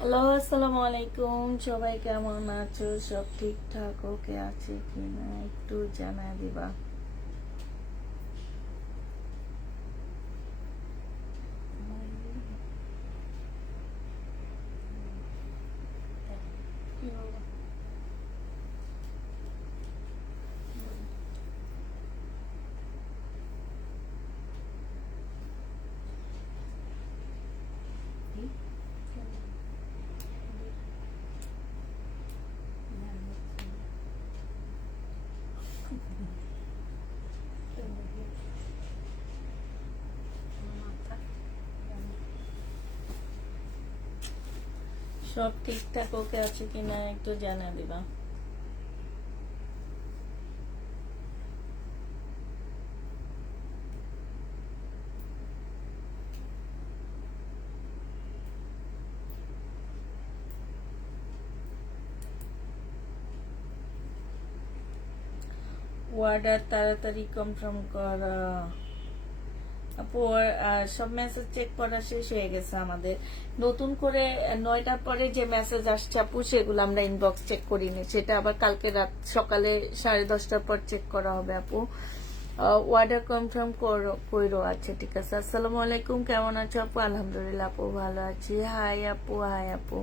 Hello, আসসালামু আলাইকুম। সবাই কেমন আছো? সব ঠিকঠাক ওকে আছে কিনা একটু জানাই দিবা। সব ঠিকঠাক ওকে আছে কিনা একটু জানাই দিবা। অর্ডার তাড়াতাড়ি কনফার্ম করা। আপু সব মেসেজ চেক করা শেষ হয়ে গেছে আমাদের। নতুন করে 9টার পরে যে মেসেজ আসছে আপু সেগুলো আমরা ইনবক্স চেক করিনি, সেটা আবার কালকে রাত সকালে 10:30টার পর চেক করা হবে আপু। অর্ডার কনফার্ম কইরো। আচ্ছা ঠিক আছে। আসসালামু আলাইকুম, কেমন আছো আপু? আলহামদুলিল্লাহ আপু ভালো আছি। হাই আপু, হাই আপু।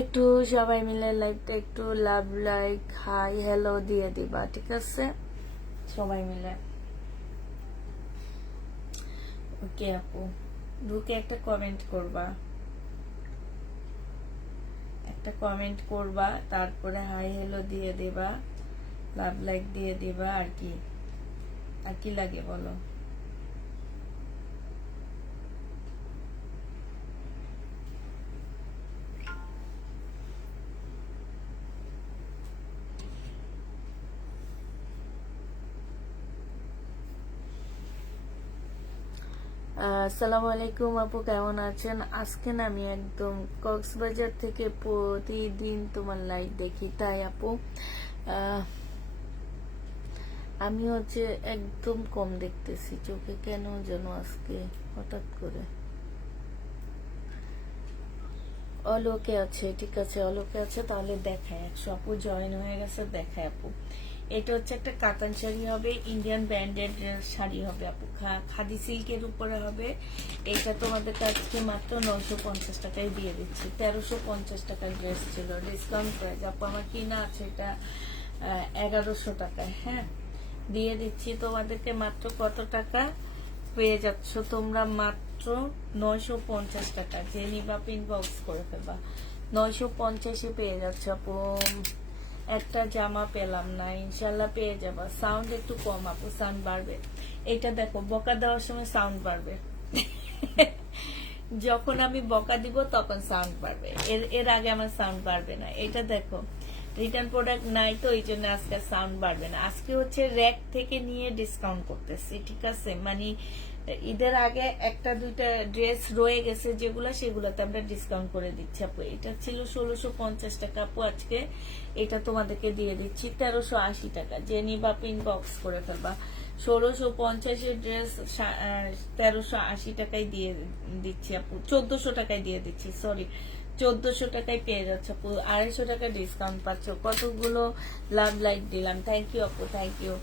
একটু সবাই মিলে লাইভটা একটু লাভ লাইক হাই হ্যালো দিয়ে দিবা, ঠিক আছে সবাই মিলে। ওকে আপু, ঢুকে একটা কমেন্ট করবা, তারপরে হাই হ্যালো দিয়ে দিবা, লাভ লাইক দিয়ে দিবা। আর কি লাগে বলো? আসসালামু আলাইকুম আপু, কেমন আছেন? আজকে না আমি একদম কক্সবাজার থেকে প্রতিদিন তোমার লাইভ দেখি, তাই আপু আমি হচ্ছে একদম কম দেখতেছি, চোখে কেন যেন আজকে হঠাৎ করে। অলোকে আছে, ঠিক আছে অলোকে আছে, তাহলে দেখায় 100 আপু জয়েন হয়ে গেছে, দেখায় আপু। এটা হচ্ছে একটা কাতান শাড়ি হবে, ইন্ডিয়ান ব্র্যান্ডেড শাড়ি হবে আপু, খাদি সিল্কের উপরে হবে। এটা তোমাদের কাছে মাত্র 950 টাকায় দিয়ে দিচ্ছি। 1350 টাকার ড্রেস ছিল, ডিসকাউন্ট প্রাইস আপু আমার কিনা আছে এটা 1100 টাকায়। হ্যাঁ, দিয়ে দিচ্ছি তোমাদেরকে মাত্র কত টাকা পেয়ে যাচ্ছ তোমরা? মাত্র 950 টাকা। যে নিবা ইনবক্স করে ফেলবা, 950-এ পেয়ে যাচ্ছ আপু। একটা জামা পেলাম না, ইনশাল্লাহ পেয়ে যাবা। সাউন্ড একটু কম আপু, সাউন্ড বাড়বে। এটা দেখো, বকা দেওয়ার সময় সাউন্ড বাড়বে। যখন আমি বকা দিব তখন সাউন্ড বাড়বে, এর আগে আমার সাউন্ড বাড়বে না। এটা দেখো, রিটার্ন প্রোডাক্ট নাই তো এই জন্য আজকে সাউন্ড বাড়বে না। আজকে হচ্ছে র্যাক থেকে নিয়ে ডিসকাউন্ট করতেছি, ঠিক আছে? মানে ঈদের আগে একটা দুইটা ড্রেস রয়ে গেছে যেগুলো, সেগুলোতে আমরা ডিসকাউন্ট করে দিচ্ছি আপু। এটা ছিল 1650 টাকা আপু, আজকে এটা তোমাদেরকে দিয়ে দিচ্ছি 1380 টাকা। যে নিবা ইনবক্স করে ফেলবা। 1650-এর ড্রেস 1380 টাকায় দিয়ে দিচ্ছি আপু, 1400 টাকায় দিয়ে দিচ্ছি, সরি 1400 টাকায় পেয়ে যাচ্ছে আপু। 250 টাকা ডিসকাউন্ট পাচ্ছ। কতগুলো লাভ লাইক দিলাম, থ্যাংক ইউ আপু, থ্যাংক ইউ।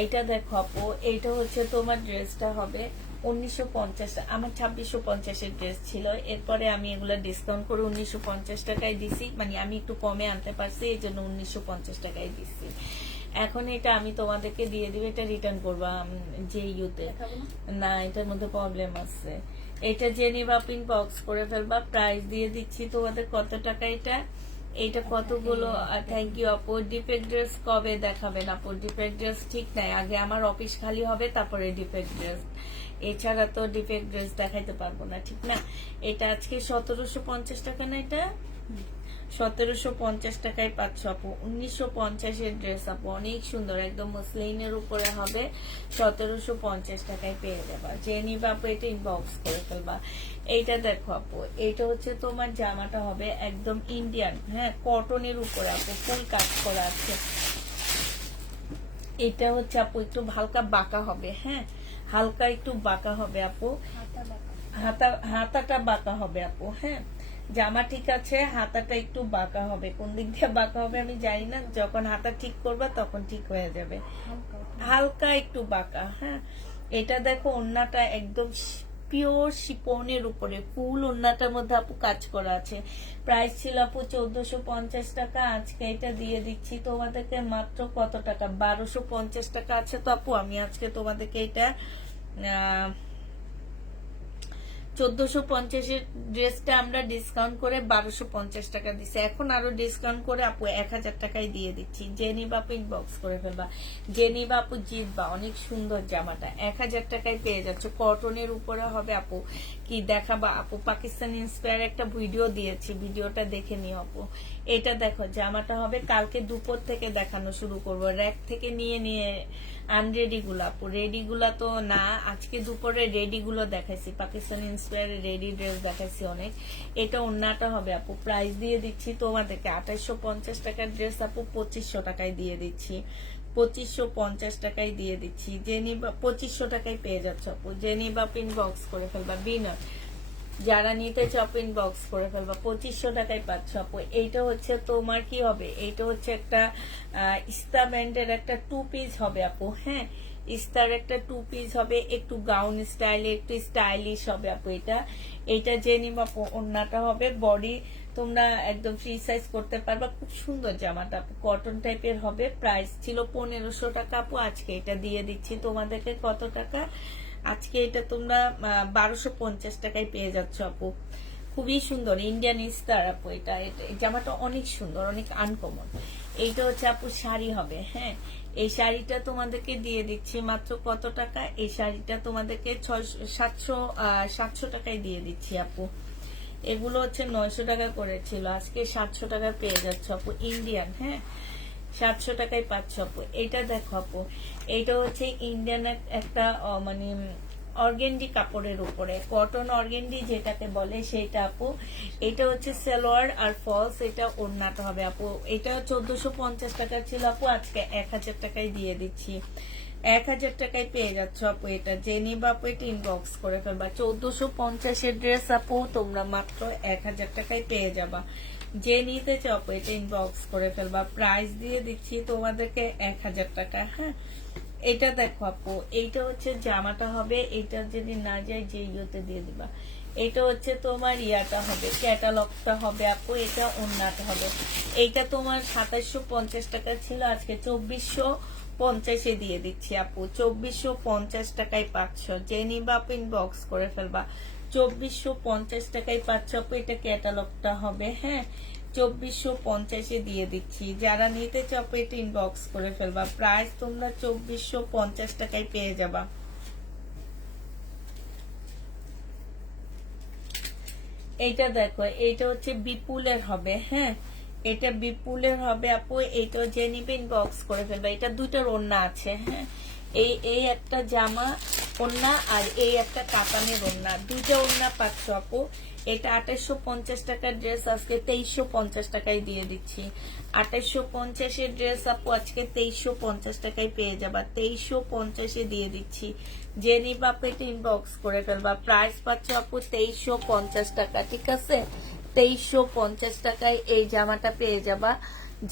এইটা দেখো আপু, এইটা হচ্ছে তোমার ড্রেসটা হবে 1950। আমার 2650-এর ড্রেস ছিল, এরপরে আমি এগুলো ডিসকাউন্ট করে 1950 টাকায় দিছি। মানে আমি একটু কমে আনতে পারছি, এই জন্য 1950 টাকায় দিচ্ছি। এখন এটা আমি তোমাদেরকে দিয়ে দিব, এটা রিটার্ন করবা যে ইউতে না, এটার মধ্যে প্রবলেম আছে। এটা যে নিবা বক্স করে ফেলবা, প্রাইস দিয়ে দিচ্ছি তোমাদের কত টাকা এটা। এইটা কতগুলো, থ্যাংক ইউ আপু। ডিফেক্ট ড্রেস কবে দেখাবেন আপু? ডিফেক্ট ড্রেস ঠিক নাই, আগে আমার অফিস খালি হবে তারপরে ডিফেক্ট ড্রেস, এছাড়া তো ডিফেক্ট ড্রেস দেখাইতে পারবো না, ঠিক না? এটা আজকে 1750 টাকা না, এটা 1750 টাকায় পাচ্ছ আপু। 1950-এর ড্রেস আপু, অনেক সুন্দর, একদম মসলিনের উপরে হবে। 1750 টাকায় পেয়ে যাবা। যে নিবা আপু এটা ইনবক্স করে ফেলবা। এইটা দেখো আপু, এইটা হচ্ছে তোমার জামাটা হবে একদম ইন্ডিয়ান, হ্যাঁ, কটনের উপরে আপু, ফুল কাজ করা আছে। এটা হচ্ছে আপু একটু হালকা বাঁকা হবে, হ্যাঁ, হালকা একটু বাঁকা হবে আপু, হাতাটা বাঁকা হবে আপু। হ্যাঁ, জামা ঠিক আছে, হাতাটা একটু বাঁকা হবে, কোন দিক দিয়ে বাঁকা হবে আমি জানি না, যখন হাতা ঠিক করবা তখন ঠিক হয়ে যাবে, হালকা একটু বাঁকা। হ্যাঁ, এটা দেখো ওড়নাটা একদম পিওর শিপনের উপরে ফুল ওড়নাটার মধ্যে আপু কাজ করা আছে। প্রাইস ছিল আপু 1450 টাকা, আজকে এটা দিয়ে দিচ্ছি তোমাদেরকে মাত্র কত টাকা, 1250 টাকা আছে। তো আপু আমি আজকে তোমাদেরকে এটা 1450 ড্রেসটা আমরা ডিসকাউন্ট করে 1250 টাকা দিচ্ছি, এখন আরো ডিসকাউন্ট করে আপু 1000 টাকায় দিয়ে দিচ্ছি। জেনি বাপু ইনবক্স করে ফেলবা, জেনি বাপু জিতবা, অনেক সুন্দর জামাটা 1000 টাকায় পেয়ে যাচ্ছে, কটনের উপরে হবে আপু। কি দেখাবা আপু, পাকিস্তান ইন্সপায়ার একটা ভিডিও দিয়েছি, ভিডিওটা দেখে নিও আপু। এটা দেখো জামাটা হবে, কালকে দুপুর থেকে দেখানো শুরু করব, র‍্যাক থেকে নিয়ে নিয়ে আনরেডি গুলো আপু, রেডি গুলা তো না, আজকে দুপুরে রেডি গুলো দেখাইছি, পাকিস্তান ইন্সপায়ার রেডি ড্রেস দেখাইছি অনেক। এটা ওন্নাটা হবে আপু, প্রাইস দিয়ে দিচ্ছি তোমাদেরকে 2850 টাকার ড্রেস আপু 2500 টাকায় দিয়ে দিচ্ছি, 2550 টাকায় দিয়ে দিচ্ছি। জেনিবা 2500 টাকায় পেয়ে যাচ্ছ আপু, জেনিবা পিন বক্স করে ফেলবা, বিনার যারা নিতে চাও ইনবক্স করে ফেলবা, 2500 টাকায় পাচ্ছ আপু। এইটা হচ্ছে তোমার কি হবে, এইটা হচ্ছে একটা ইস্তা ব্যান্ডের একটা 2 পিস হবে আপু। হ্যাঁ, ইস্তার একটা 2 পিস হবে, একটু গাউন স্টাইলে একটু স্টাইলিশ হবে আপু। এটা জেনিম আপু, ওন্নাটা হবে, বডি তোমরা একদম ফ্রি সাইজ করতে পারবা, খুব সুন্দর জামাটা আপু, কটন টাইপের হবে। প্রাইস ছিল 1500 টাকা আপু, আজকে এটা দিয়ে দিচ্ছি তোমাদেরকে কত টাকা, আজকে এটা তোমরা 1250 টাকায় পেয়ে যাচ্ছ আপু। খুবই সুন্দর ইন্ডিয়ান স্টার আপু, এটা জামাটা অনেক সুন্দর, অনেক আনকমন। এইটা হচ্ছে আপু শাড়ি হবে। হ্যাঁ, এই শাড়িটা তোমাদেরকে দিয়ে দিচ্ছি মাত্র কত টাকা, এই শাড়িটা তোমাদেরকে 700 টাকায় দিয়ে দিচ্ছি আপু। এগুলো হচ্ছে 900 টাকা করেছিল, আজকে 700 টাকা পেয়ে যাচ্ছ আপু, ইন্ডিয়ান। হ্যাঁ, 700 টাকায় পাচ্ছ আপু। এটা দেখো আপু, এটা হচ্ছে ইন্ডিয়ান একটা মানে অর্গেন্ডি কাপড়ের উপরে, কটন অর্গেন্ডি যেটাকে বলে সেটা আপু। এটা হচ্ছে সালোয়ার আর ফলস, এটা ওড়নাটা হবে আপু। এটা 1450 টাকা ছিল আপু, আজকে 1000 টাকায় দিয়ে দিচ্ছি, 1000 টাকায় পেয়ে যাচ্ছ আপু। এটা জেনি বাপু, এটা ইনবক্স করে ফেলবা, 1450 ড্রেস আপু তোমরা মাত্র 1000 টাকায় পেয়ে যাবা। যে নিতে চাও এটা ইনবক্স করে ফেলবা, প্রাইস দিয়ে দিচ্ছি তোমাদেরকে 1000 টাকা। হ্যাঁ, এটা দেখো আপু, এইটা হচ্ছে জামাটা হবে, এটা যদি না যায় যে ইয়েতে দিয়ে দিবা। এটা হচ্ছে তোমার ইয়াটা হবে, ক্যাটালগটা হবে আপু, এটা ওন্নাটা হবে। এইটা তোমার 2750 টাকা ছিল, আজকে 2450 দিয়ে দিচ্ছি আপু, 2450 টাকায় পাচ্ছ। জেনি বাপ ইনবক্স করে ফেলবা, 2450 টাকায় পাচ্ছ আপু। এটা ক্যাটালগটা হবে। হ্যাঁ, 2450 দিয়ে দিচ্ছি, যারা নিতে চাও এটা ইনবক্স করে ফেলবা, প্রাইস তোমরা 2450 টাকায় পেয়ে যাবা। এইটা দেখো, এইটা হচ্ছে বিপুলের হবে। হ্যাঁ, এটা বিপুলের হবে আপু, এইটা যে নিবে ইনবক্স করে ফেলবা। এটা দুইটার ওড়না আছে। হ্যাঁ, এই একটা জামা ওড়না আর এই একটা কাতানের ওড়না, দুইটা ওড়না পাচ্ছ আপু। এটা 2850 টাকার ড্রেস, আজকে 2350 টাকায় দিয়ে দিচ্ছি। 2850 ড্রেস আপু, আজকে 2350 টাকায় পেয়ে যাবা, 2350 দিয়ে দিচ্ছি। জেনি বাপ এটা ইনবক্স করে ফেলবা, প্রাইস পাচ্ছ আপু 2350 টাকা। ঠিক আছে, 2350 টাকায় এই জামাটা পেয়ে যাবা।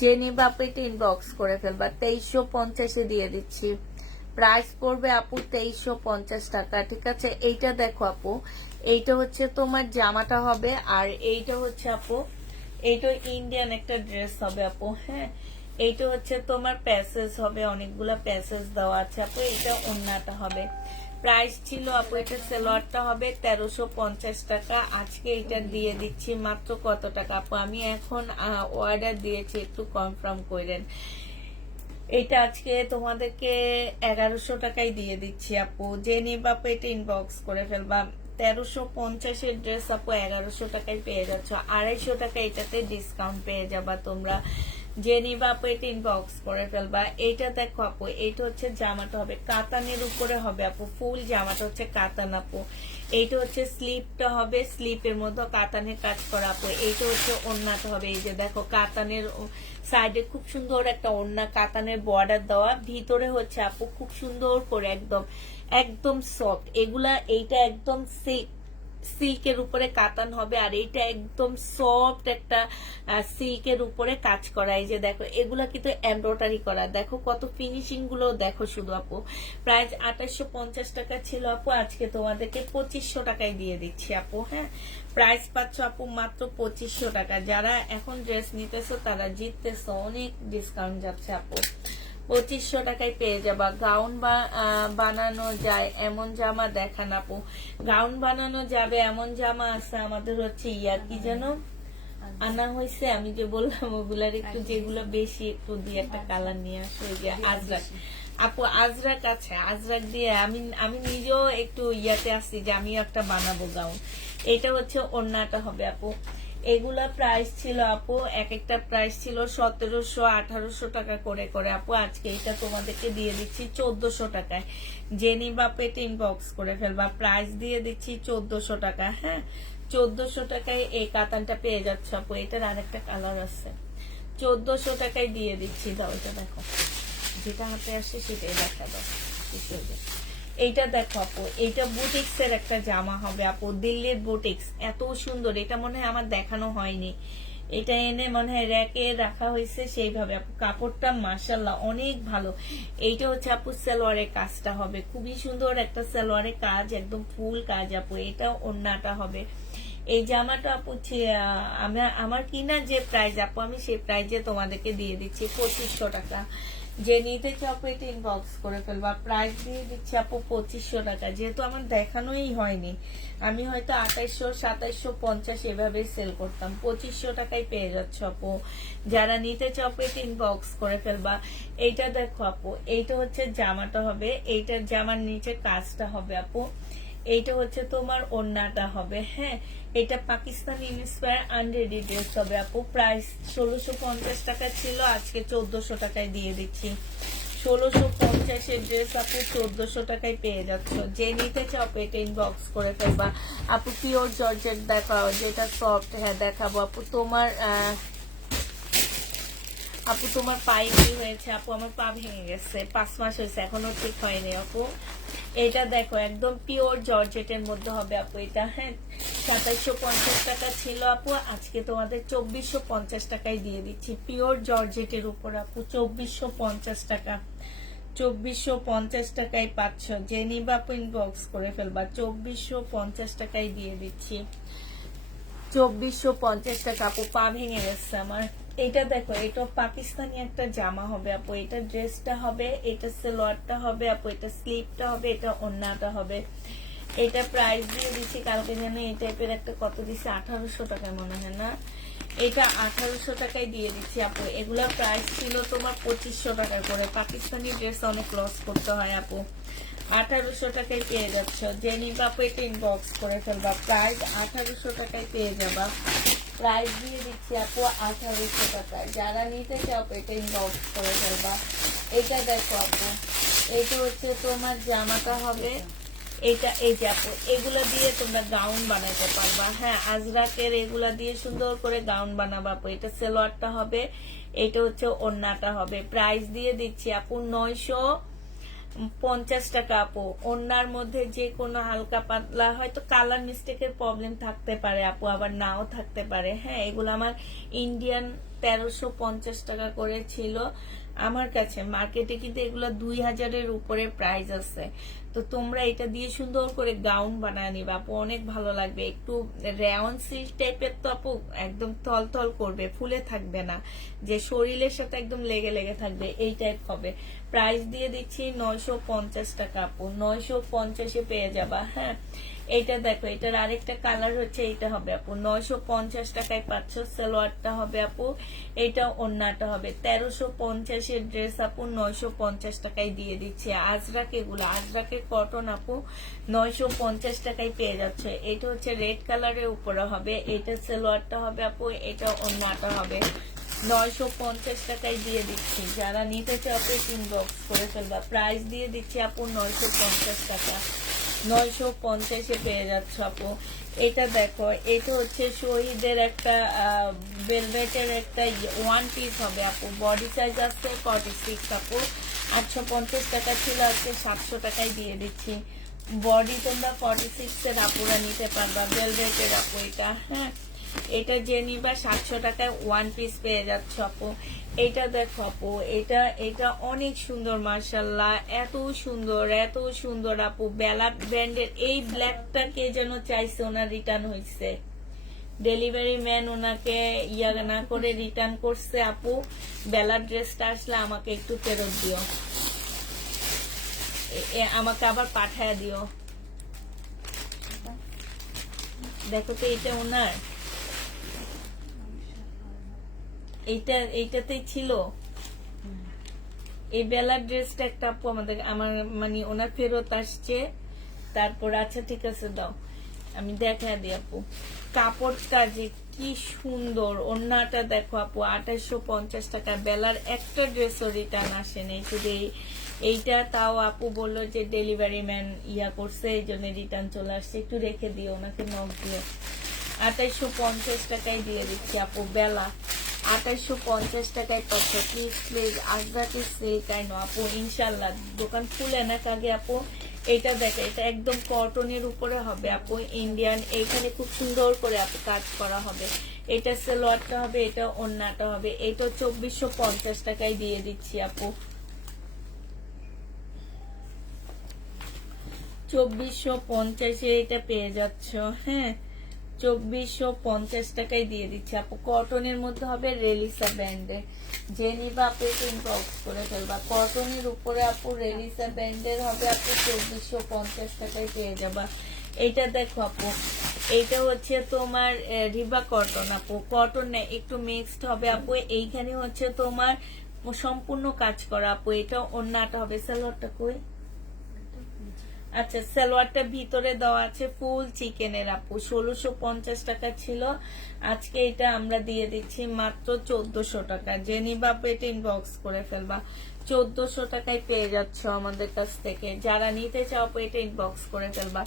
জেনি বাপ এটা ইনবক্স করে ফেলবা, 2350 দিয়ে দিচ্ছি, প্রাইস পড়বে আপু 2350 টাকা। ঠিক আছে, এইটা দেখো আপু, এইটা হচ্ছে তোমার জামাটা হবে, আর এইটা হচ্ছে আপু, এইটা ইন্ডিয়ান একটা ড্রেস হবে আপু। হ্যাঁ, এইটা হচ্ছে তোমার প্যাসেজ হবে, অনেকগুলা প্যাসেজ দেওয়া আছে আপু। এইটা ওন্নাটা হবে, প্রাইস ছিল আপু, এটা সালোয়ারটা হবে 1350 টাকা, আজকে এটা দিয়ে দিচ্ছি মাত্র কত টাকা আপু, আমি এখন অর্ডার দিয়েছি, একটু কনফার্ম করেন। এটা আজকে তোমাদেরকে 1100 টাকায় দিয়ে দিচ্ছি আপু। যে নিবা আপু এটা ইনবক্স করে ফেলবা, 1350 ড্রেস আপু 1100 টাকায় পেয়ে যাচ্ছ, 250 টাকা এটাতে ডিসকাউন্ট পেয়ে যাবা তোমরা। যে নিবা আপু এটা ইনবক্স করে ফেলবা। এইটা দেখো আপু, এইটা হচ্ছে জামাটা হবে কাতানের উপরে হবে আপু, ফুল জামাটা হচ্ছে কাতান আপু। এইটা হচ্ছে স্লিপটা হবে, স্লিপের মধ্যে কাতানের কাজ করা আপু। এইটা হচ্ছে ওড়নাটা হবে, এই যে দেখো কাতানের সাইডে খুব সুন্দর একটা ওড়না, কাতানের বর্ডার দেওয়া, ভিতরে হচ্ছে আপু খুব সুন্দর করে একদম একদম সফট এগুলা। এইটা একদম সিল্কের উপরে কাতান হবে, আর এইটা একদম সফট একটা সিল্কের উপরে কাজ করা। এই যে দেখো এগুলা কিন্তু এমব্রয়ডারি করা, দেখো কত ফিনিশিং গুলো দেখো শুধু আপু। প্রাইস 2850 টাকা ছিল আপু, আজকে তোমাদেরকে 2500 টাকায় দিয়ে দিচ্ছি আপু। হ্যাঁ, প্রাইস পাচ্ছ আপু মাত্র 2500 টাকা। যারা এখন ড্রেস নিতেছো তারা জিততেছো, অনেক ডিসকাউন্ট যাচ্ছে আপু। 2500 টাকায় পেয়ে যাবা। গাউন বানানো যায় এমন জামা দেখান আপু। গাউন বানানো যাবে এমন জামা আছে আমাদের, হচ্ছে ইয়া কি যেন আনা হয়েছে, আমি যে বললাম ওগুলার একটু যেগুলো বেশি একটু দিয়ে একটা কালার নিয়ে আসো, ওই যে আজরাক আপু, আজরাক আছে, আজরাক দিয়ে আমি নিজেও একটু ইয়াতে আসছি যে আমিও একটা বানাবো গাউন। এটা হচ্ছে ওড়নাটা হবে আপু। এগুলা প্রাইস ছিল আপু, এক একটা প্রাইস ছিল 1700 1800 টাকা করে করে আপু। আজকে এটা তোমাদেরকে দিয়ে দিচ্ছি 1400 টাকায়। জেনি বা পেট ইনবক্স করে ফেলবা, প্রাইস দিয়ে দিচ্ছি 1400 টাকা। হ্যাঁ, 1400 টাকায় এই কাতানটা পেয়ে যাচ্ছে আপু। এটার আরেকটা কালার আছে, 1400 টাকায় দিয়ে দিচ্ছি। দাও এটা দেখো, যেটা হাতে আসে সেটাই দেখা দাও। এইটা দেখো আপু, এইটা বুটিক্স এর একটা জামা হবে আপু, দিল্লির বুটিক্স, এত সুন্দর। এটা মনে হয় আমার দেখানো হয়নি, এটা এনে মনে হয় র্যাকে রাখা হয়েছে সেইভাবে আপু। কাপড়টা মাশাআল্লাহ অনেক ভালো। এইটা হচ্ছে আপু সালোয়ারের কাজটা হবে, খুবই সুন্দর একটা সালোয়ারের কাজ, একদম ফুল কাজ আপু। এটা ওড়নাটা হবে। এই জামাটা আপু আমার কিনা যে প্রাইস আপু, আমি সেই প্রাইজে তোমাদেরকে দিয়ে দিচ্ছি 2500 টাকা। যে নিতে চাও পেটে ইনবক্স করে ফেলবা, প্রাইস দিয়ে দিচ্ছি আপু 2500 টাকা। যেহেতু আমার দেখানোই হয়নি, আমি হয়তো 2800 2750 এভাবে সেল করতাম, 2500 টাকায় পেয়ে যাচ্ছ আপু। যারা নিতে চাও পেটে ইনবক্স করে ফেলবা। এইটা দেখো আপু, এইটা হচ্ছে জামাটা হবে, এইটার জামার নিচে কাজটা হবে আপু। এইটা হচ্ছে তোমার ওড়নাটা হবে। হ্যাঁ, এটা পাকিস্তানি ইন্সপায়ার আনরেডি ড্রেস হবে আপু। প্রাইস 1650 টাকা ছিল, আজকে 1400 টাকায় দিয়ে দিচ্ছি। 1650 এর ড্রেস আপু 1400 টাকায় পেয়ে যাচ্ছ। যে নিতে চাও পেটে ইনবক্স করে ফেলবা আপু। পিওর জর্জেট দেখাও, যেটা সফট। হ্যাঁ দেখাবো আপু। তোমার পায়ে কি হয়েছে আপু? আমার পা ভেঙে গেছে, 5 মাস হয়েছে, এখনো ঠিক হয়নি আপু। এটা দেখো একদম পিওর জর্জেটের মধ্যে হবে আপু এটা। হ্যাঁ, 2750 টাকা ছিল আপু, আজকে তোমাদের 2450 টাকায় দিয়ে দিচ্ছি। পিওর জর্জেটের উপর আপু 2450 টাকা। 2450 টাকায় পাচ্ছ। যে নিবা আপু ইনবক্স করে ফেলবা, 2450 টাকায় দিয়ে দিচ্ছি। 2450 টাকা আপু। পা ভেঙে গেছে আমার। এটা দেখো, এটা পাকিস্তানি একটা জামা হবে আপু। এটা ড্রেসটা হবে, এটা সালোয়ারটা হবে আপু, এটা স্লিভটা হবে, এটা ওড়নাটা হবে। এটা প্রাইস দিয়ে দিচ্ছি কালকে জানে এই টাইপের একটা কত দিচ্ছে, 1800 টাকায় মনে হয় না, এটা 1800 টাকায় দিয়ে দিচ্ছি আপু। এগুলা প্রাইস ছিল তোমার 2500 টাকা করে। পাকিস্তানি ড্রেস অনেক লস করতে হয় আপু। 1800 টাকায় পেয়ে যাচ্ছ। যে নিবা আপু এটা ইনবক্স করে ফেলবা, প্রাইস 1800 টাকায় পেয়ে যাবা। প্রাইস দিয়ে দিচ্ছি আপু 1800 টাকায়। যারা নিতে চাও এটা ইনবক্স করে ফেলবা। এটা দেখো আপু, এটা হচ্ছে তোমার জামাটা হবে। এটা এই যে আপু, এগুলা দিয়ে তোমরা গাউন বানাইতে পারবা। হ্যাঁ, আজরাকের এগুলা দিয়ে সুন্দর করে গাউন বানাবা আপু। এটা সালোয়ারটা হবে, এটা হচ্ছে ওড়নাটা হবে। প্রাইস দিয়ে দিচ্ছি আপু 950 টাকা আপু। ওড়নার মধ্যে যে কোনো হালকা পাতলা হয়তো কালার মিস্টেকের প্রবলেম থাকতে পারে আপু, আবার নাও থাকতে পারে। হ্যাঁ, এগুলো আমার ইন্ডিয়ান 1350 টাকা করে ছিল আমার কাছে। মার্কেটে কিন্তু এগুলো 2000-এর উপরে প্রাইস আছে। তো তোমরা এটা দিয়ে সুন্দর করে গাউন বানায় নিবা আপু, অনেক ভালো লাগবে। একটু রেওয়ান সিল্ক টাইপের তো আপু, একদম তল তল করবে, ফুলে থাকবে না, যে শরীরের সাথে একদম লেগে লেগে থাকবে, এই টাইপ হবে। প্রাইস দিয়ে দিচ্ছি 950 টাকা আপু। 950-এ পেয়ে যাবা। হ্যাঁ, এইটা দেখো, এটার আরেকটা কালার হচ্ছে এইটা হবে আপু। 950 টাকায় পাচ্ছ। সালোয়ারটা হবে আপু, এটা ওড়নাটা হবে। 1350-এর ড্রেস আপু 950 টাকায় দিয়ে দিচ্ছে। আজরাক, এগুলো আজরাকের কটন আপু, 950 টাকায় পেয়ে যাচ্ছে। এটা হচ্ছে রেড কালারের উপরে হবে, এটা সালোয়ারটা হবে আপু, এটা ওড়নাটা হবে। 950 টাকায় দিয়ে দিচ্ছি। যারা নিতে চাও ইনবক্স করে ফেলবা। প্রাইস দিয়ে দিচ্ছি আপু 950 টাকা। 950-এ পেয়ে যাচ্ছ আপু। এটা দেখো, এটা হচ্ছে শহীদের একটা ভেলভেটের একটা ওয়ান পিস হবে আপু। বডি সাইজ আছে 46 আপু। 850 টাকা ছিল, আজকে 700 টাকায় দিয়ে দিচ্ছি। বডি তোমরা 46 এর আপুরা নিতে পারবা, ভেলভেটের আপু এটা। হ্যাঁ, এটা যে নিবা 700 টাকায় ওয়ান পিস পেয়ে যাচ্ছ আপু। এটা দেখো আপু, এটা এটা অনেক সুন্দর মাশাআল্লাহ, এত সুন্দর আপু। বেলাট ব্র্যান্ডের এই ব্ল্যাকটা কে যেন চাইছে, ওনার রিটার্ন হয়েছে, ডেলিভারি ম্যান ওনাকে ইয়া না করে রিটার্ন করছে আপু। বেলার ড্রেসটা আসলে আমাকে একটু ফেরত দিও, আমাকে আবার পাঠায় দিও। দেখো তো এটা ওনার, এইটাতেই ছিল এই বেলার ড্রেসটা একটা আপু আমার মানে ওনার ফেরত আসছে। তারপর আচ্ছা ঠিক আছে দাও, আমি দেখা দিই আপু। কাপড়টা যে কি সুন্দর, ওন্নাটা দেখো আপু 2850 টাকা। বেলার একটা ড্রেসও রিটার্ন আসে নাই, শুধু এইটা। তাও আপু বললো যে ডেলিভারি ম্যান ইয়া করছে, এই জন্য রিটার্ন চলে আসছে। একটু রেখে দিও, ওনাকে নক দিও। 2850 টাকায় দিয়ে দিচ্ছি আপু। বেলা 2850 টাকায় পাচ্ছ। প্লিজ আজরাকে সিল্ক আই নো আপু, ইনশাল্লাহ দোকান খুলে না আগে আপু। এটা দেখো, এটা একদম কটনের উপরে হবে আপু, ইন্ডিয়ান। এইখানে খুব সুন্দর করে আপু কাজ করা হবে। এটা সালোয়ারটা হবে, এটা ওন্নাটা হবে। এটা 2450 টাকায় দিয়ে দিচ্ছি আপু। 2450 এটা পেয়ে যাচ্ছ। হ্যাঁ, 2450 টাকায় দিয়ে দিচ্ছি আপু। কটনের মধ্যে হবে, রেলিসা ব্র্যান্ডের। যে নিবা আপু এটা ইনবক্স করে ফেলবা। কটনের উপরে আপু রেলিসা ব্র্যান্ডের হবে আপু, 2450 টাকায় পেয়ে যাবা। এইটা দেখো আপু, এইটা হচ্ছে তোমার রিবা কটন আপু। কটন না, একটু মিক্সড হবে আপু। এইখানে হচ্ছে তোমার সম্পূর্ণ কাজ করা আপু। এটা ওন্নাটা হবে। সালোয়ারটা কই? আচ্ছা, সালোয়ারটা ভিতরে দেওয়া আছে ফুল চিকেনের আপু। 1650 টাকা ছিল, আজকে এটা আমরা দিয়ে দিচ্ছি মাত্র 1400 টাকা। যে নিবা আপু এটা ইনবক্স করে ফেলবা। 1400 টাকায় পেয়ে যাচ্ছ আমাদের কাছ থেকে। যারা নিতে চাও আপু এটা ইনবক্স করে ফেলবা।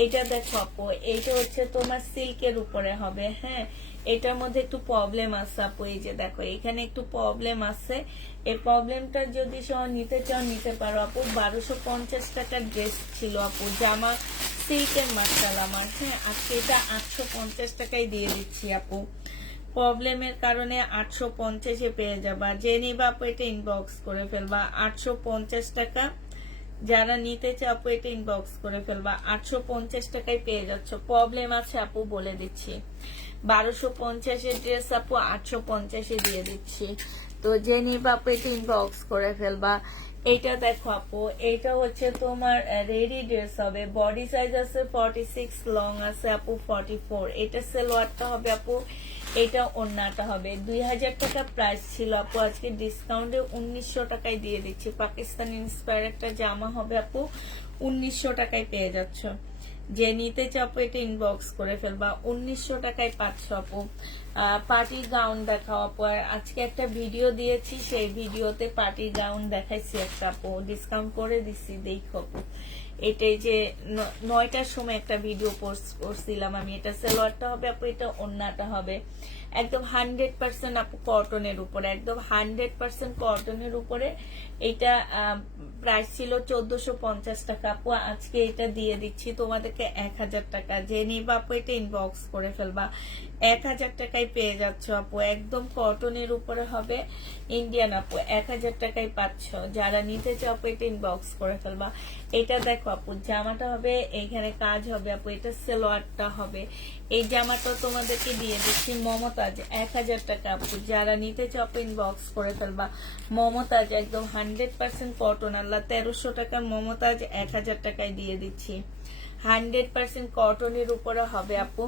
এইটা দেখো আপু, এইটা হচ্ছে তোমার সিল্কের উপরে হবে। হ্যাঁ, এটার মধ্যে একটু প্রবলেম আছে আপু। এই যে দেখো, এখানে একটু প্রবলেম আছে। এই প্রবলেমটা যদি সহ নিতে চাও নিতে পারো আপু। 1250 টাকার ড্রেস ছিল আপু, জামা সিল্কের মার্শাল আমার। হ্যাঁ, আজকে এটা 850 টাকায় দিয়ে দিচ্ছি আপু। প্রবলেমের কারণে 850-এ পেয়ে যাবা। যে নিবা আপু এটা ইনবক্স করে ফেলবা। 850 টাকা। যারা নিতে চাও আপু এটা ইনবক্স করে ফেলবা। 850 টাকায় পেয়ে যাচ্ছ। প্রবলেম আছে আপু বলে দিচ্ছি। 1250-এর ড্রেস আপু 850-এ দিয়ে দিচ্ছি। তো যে নিবা আপু এটা ইনবক্স করে ফেলবা। এইটা দেখো আপু, এইটা হচ্ছে তোমার রেডি ড্রেস হবে। বডি সাইজ আছে 46, লং আছে আপু 44। এটা সালোয়ারটা হবে আপু, এটা ওন্নাটা হবে। 2000 টাকা প্রাইস ছিল আপু, আজকে ডিসকাউন্টে 1900 টাকায় দিয়ে দিচ্ছি। পাকিস্তানি ইন্সপায়ার একটা জামা হবে আপু, 1900 টাকায় পেয়ে যাচ্ছ। যে নিতে চাও আপু এটা ইনবক্স করে ফেলবা। 1900 টাকায় পাচ্ছ আপু। পার্টি গাউন দেখাও আপু। আর আজকে একটা ভিডিও দিয়েছি, সেই ভিডিওতে পার্টি গাউন দেখাইছি একটা আপু, ডিসকাউন্ট করে দিচ্ছি দেখো আপু। এটাই যে 9টার সময় একটা ভিডিও পোস্ট করছিলাম আমি। এটা সালোয়ারটা হবে আপু, এটা ওন্নাটা হবে। একদম 100% আপু কটনের উপরে, একদম 100% কটনের উপরে। এটা প্রাইস ছিল 1450 টাকা আপু, আজকে এটা দিয়ে দিচ্ছি তোমাদেরকে 1000 টাকা। যে নিবা আপু এটা ইনবক্স করে ফেলবা। 1000 টাকায় পেয়ে যাচ্ছ আপু, একদম কটনের উপরে হবে, ইন্ডিয়ান আপু। 1000 টাকায় পাচ্ছ। যারা নিতে চাও আপু এটা ইনবক্স করে ফেলবা। এটা দেখো আপু, জামাটা হবে, এইখানে কাজ হবে আপু। এটা সালোয়ারটা হবে। এই জামাটা তোমাদেরকে দিয়ে দিচ্ছি মমতাজ, 1000 টাকা আপু। যারা নিতে চাও আপু ইনবক্স করে ফেলবা। মমতাজ একদম 100% কটন, আল্লাহ 1300 টাকার মমতাজ 1000 টাকায় দিয়ে দিচ্ছি। 100% কটনের উপরে হবে আপু।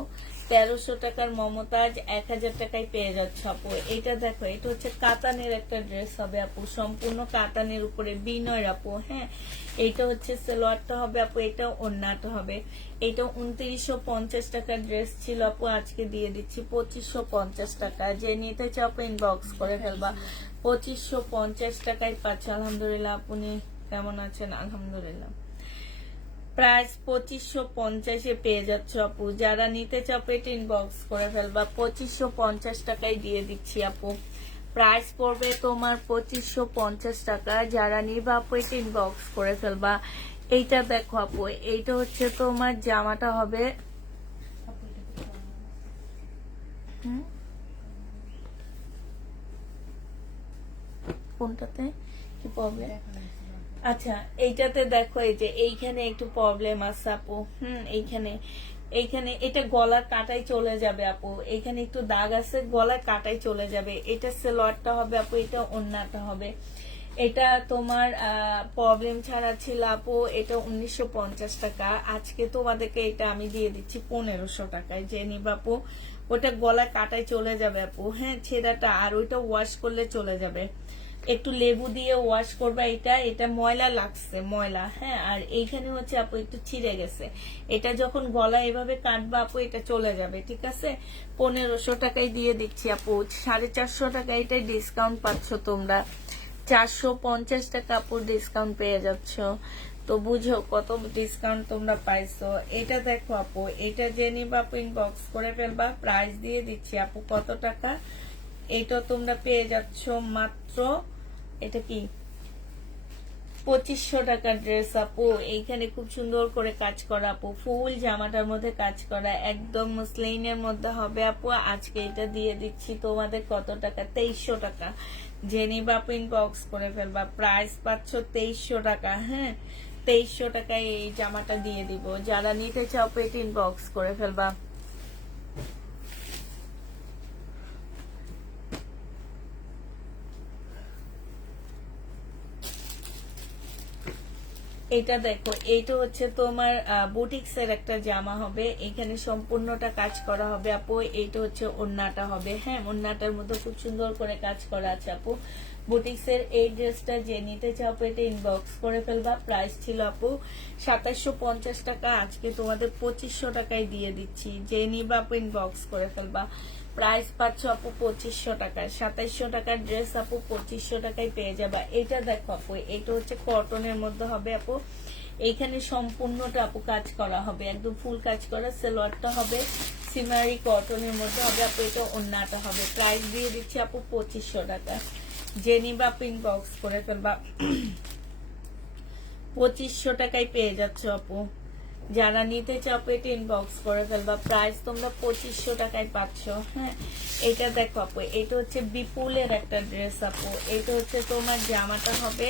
1300 টাকার মমতাজ 1000 টাকায় পেয়ে যাচ্ছে আপু। এটা দেখো, এটা হচ্ছে কাতানের একটা ড্রেস হবে আপু, সম্পূর্ণ কাতানের উপরে বিনয় আপু। হ্যাঁ, এইটা হচ্ছে সালোয়ারটা হবে আপু, এটা ওন্নাটা হবে। এটা 2950 টাকার ড্রেস ছিল আপু, আজকে দিয়ে দিচ্ছি 2550 টাকা। যে নিতে চাও আপু ইনবক্স করে ফেলবা। 2550 টাকায় পাচ্ছে। আলহামদুলিল্লাহ, আপনি কেমন আছেন? আলহামদুলিল্লাহ। প্রাইস 2550-এ পেয়ে যাচ্ছ আপু। যারা নিতে চাও এটা ইনবক্স করে ফেলবা। 2550 টাকায় দিয়ে দিচ্ছি আপু। প্রাইস পড়বে তোমার 2550 টাকা। যারা নিবা আপু এটা ইনবক্স করে ফেলবা। এইটা দেখো আপু, এইটা হচ্ছে তোমার জামাটা হবে, কোনটাতে কি প্রবলেম? আচ্ছা, এইটাতে দেখো এই যে এইখানে একটু প্রবলেম আছে আপু। এইখানে এইখানে এটা গলার কাটাই চলে যাবে আপু, এইখানে একটু দাগ আছে, গলার কাটাই চলে যাবে। এটা সেলোয়ারটা হবে আপু, এটা ওন্নাটা হবে। এটা তোমার প্রবলেম ছাড়া ছিল আপু, এটা 1950 টাকা। আজকে তোমাদেরকে এটা আমি দিয়ে দিচ্ছি 1500 টাকায়। যে নিবা আপু, ওটা গলার কাটাই চলে যাবে আপু। হ্যাঁ, ছেঁড়াটা আর ওইটা ওয়াশ করলে চলে যাবে। একটু লেবু দিয়ে ওয়াশ করবা। এটা এটা ময়লা লাগছে, ময়লা। হ্যাঁ, আর এইখানে হচ্ছে আপু একটু ছিঁড়ে গেছে। এটা যখন গলা এভাবে কাটবা আপু, এটা চলে যাবে। ঠিক আছে, 1500 টাকায় দিয়ে দিচ্ছি আপু। 450 টাকা এটাই ডিসকাউন্ট পাচ্ছ তোমরা। 450 টাকা আপু ডিসকাউন্ট পেয়ে যাচ্ছ। তো বুঝো কত ডিসকাউন্ট তোমরা পাইছো। এটা দেখো আপু, এটা যে নিবা আপু ইনবক্স করে ফেলবা। প্রাইস দিয়ে দিচ্ছি আপু কত টাকা। এটা তোমরা পেয়ে যাচ্ছ মাত্র, এটা কি 2500 টাকার ড্রেস আপু। এইখানে খুব সুন্দর করে কাজ করা আপু, ফুল জামাটার মধ্যে কাজ করা, একদম মুসলিনের মধ্যে হবে আপু। আজকে এটা দিয়ে দিচ্ছি তোমাদের কত টাকা, 2300 টাকা। জেনি বাপু ইনবক্স করে ফেলবা। প্রাইস পাচ্ছ 2300 টাকা। হ্যাঁ, 2300 টাকায় এই জামাটা দিয়ে দিব। যারা নিতে চাও পেট ইনবক্স করে ফেলবা। এটা দেখো, এইটা হচ্ছে তোমার বুটিক্স এর একটা জামা হবে। এখানে সম্পূর্ণটা কাজ করা হবে আপু। এইটা হচ্ছে ওন্নাটা হবে। হ্যাঁ, ওন্নাটার মধ্যে খুব সুন্দর করে কাজ করা আছে আপু। বুটিক্স এর এই ড্রেসটা যে নিতে চাও এটা ইনবক্স করে ফেলবা। প্রাইস ছিল আপু 2750 টাকা, আজকে তোমাদের 2500 টাকায় দিয়ে দিচ্ছি। যে নিবা আপু ইনবক্স করে ফেলবা। প্রাইস পাচ্ছ আপু 2500 টাকায়। 2700 টাকার ড্রেস আপু 2500 টাকায় পেয়ে যাবা। এটা দেখো আপু, এটা হচ্ছে কটনের মধ্যে হবে আপু। এইখানে সম্পূর্ণটা আপু কাজ করা হবে, একদম ফুল কাজ করা। সালোয়ারটা হবে সিমারি কটনের মধ্যে হবে আপু। এটা ওন্নাটা হবে। প্রাইস দিয়ে দিচ্ছি আপু 2500 টাকা। যে নিবা আপু ইনবক্স করে ফেলবা। 2500 টাকায় পেয়ে যাচ্ছ আপু। যারা নিতে চাও পেটে ইনবক্স করে ফেলবা। প্রাইস তোমরা 2500 টাকায় পাচ্ছ। হ্যাঁ, এটা দেখো আপু, এটা হচ্ছে বিপুলের একটা ড্রেস আপু। এটা হচ্ছে তোমার জামাটা হবে,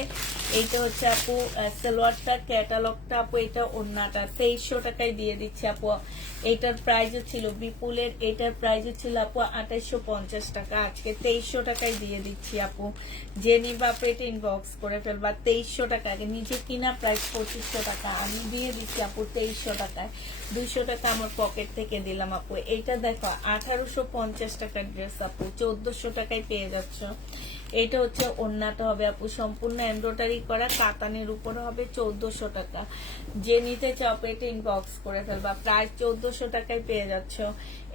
এটা হচ্ছে আপু সালোয়ারটা, ক্যাটালগটা আপু, এটা ওন্নাটা। 2300 টাকায় দিয়ে দিচ্ছে আপু। এটার প্রাইসও ছিল বিপুলের, এটার প্রাইসও ছিল আপু 2850 টাকা। আজকে 2300 টাকায় দিয়ে দিচ্ছি আপু। যে নিবা পেটে ইনবক্স করে ফেলবা। 2300 টাকা, আগে নিজে কিনা প্রাইস 2500 টাকা, আমি দিয়ে দিচ্ছি আপু 2300 টাকায়। 200 টাকা আমার পকেট থেকে দিলাম আপু। এইটা দেখো 1850 টাকার ড্রেস আপু, 1400 টাকায় পেয়ে যাচ্ছ। এটা হচ্ছে ওন্নাটা হবে আপু, সম্পূর্ণ এমব্রয়ডারি করা, কাতানের উপর হবে। 1400 টাকা। যে নিতে চাও পেটে ইনবক্স করে ফেলবা। প্রাইস 1400 টাকায় পেয়ে যাচ্ছ।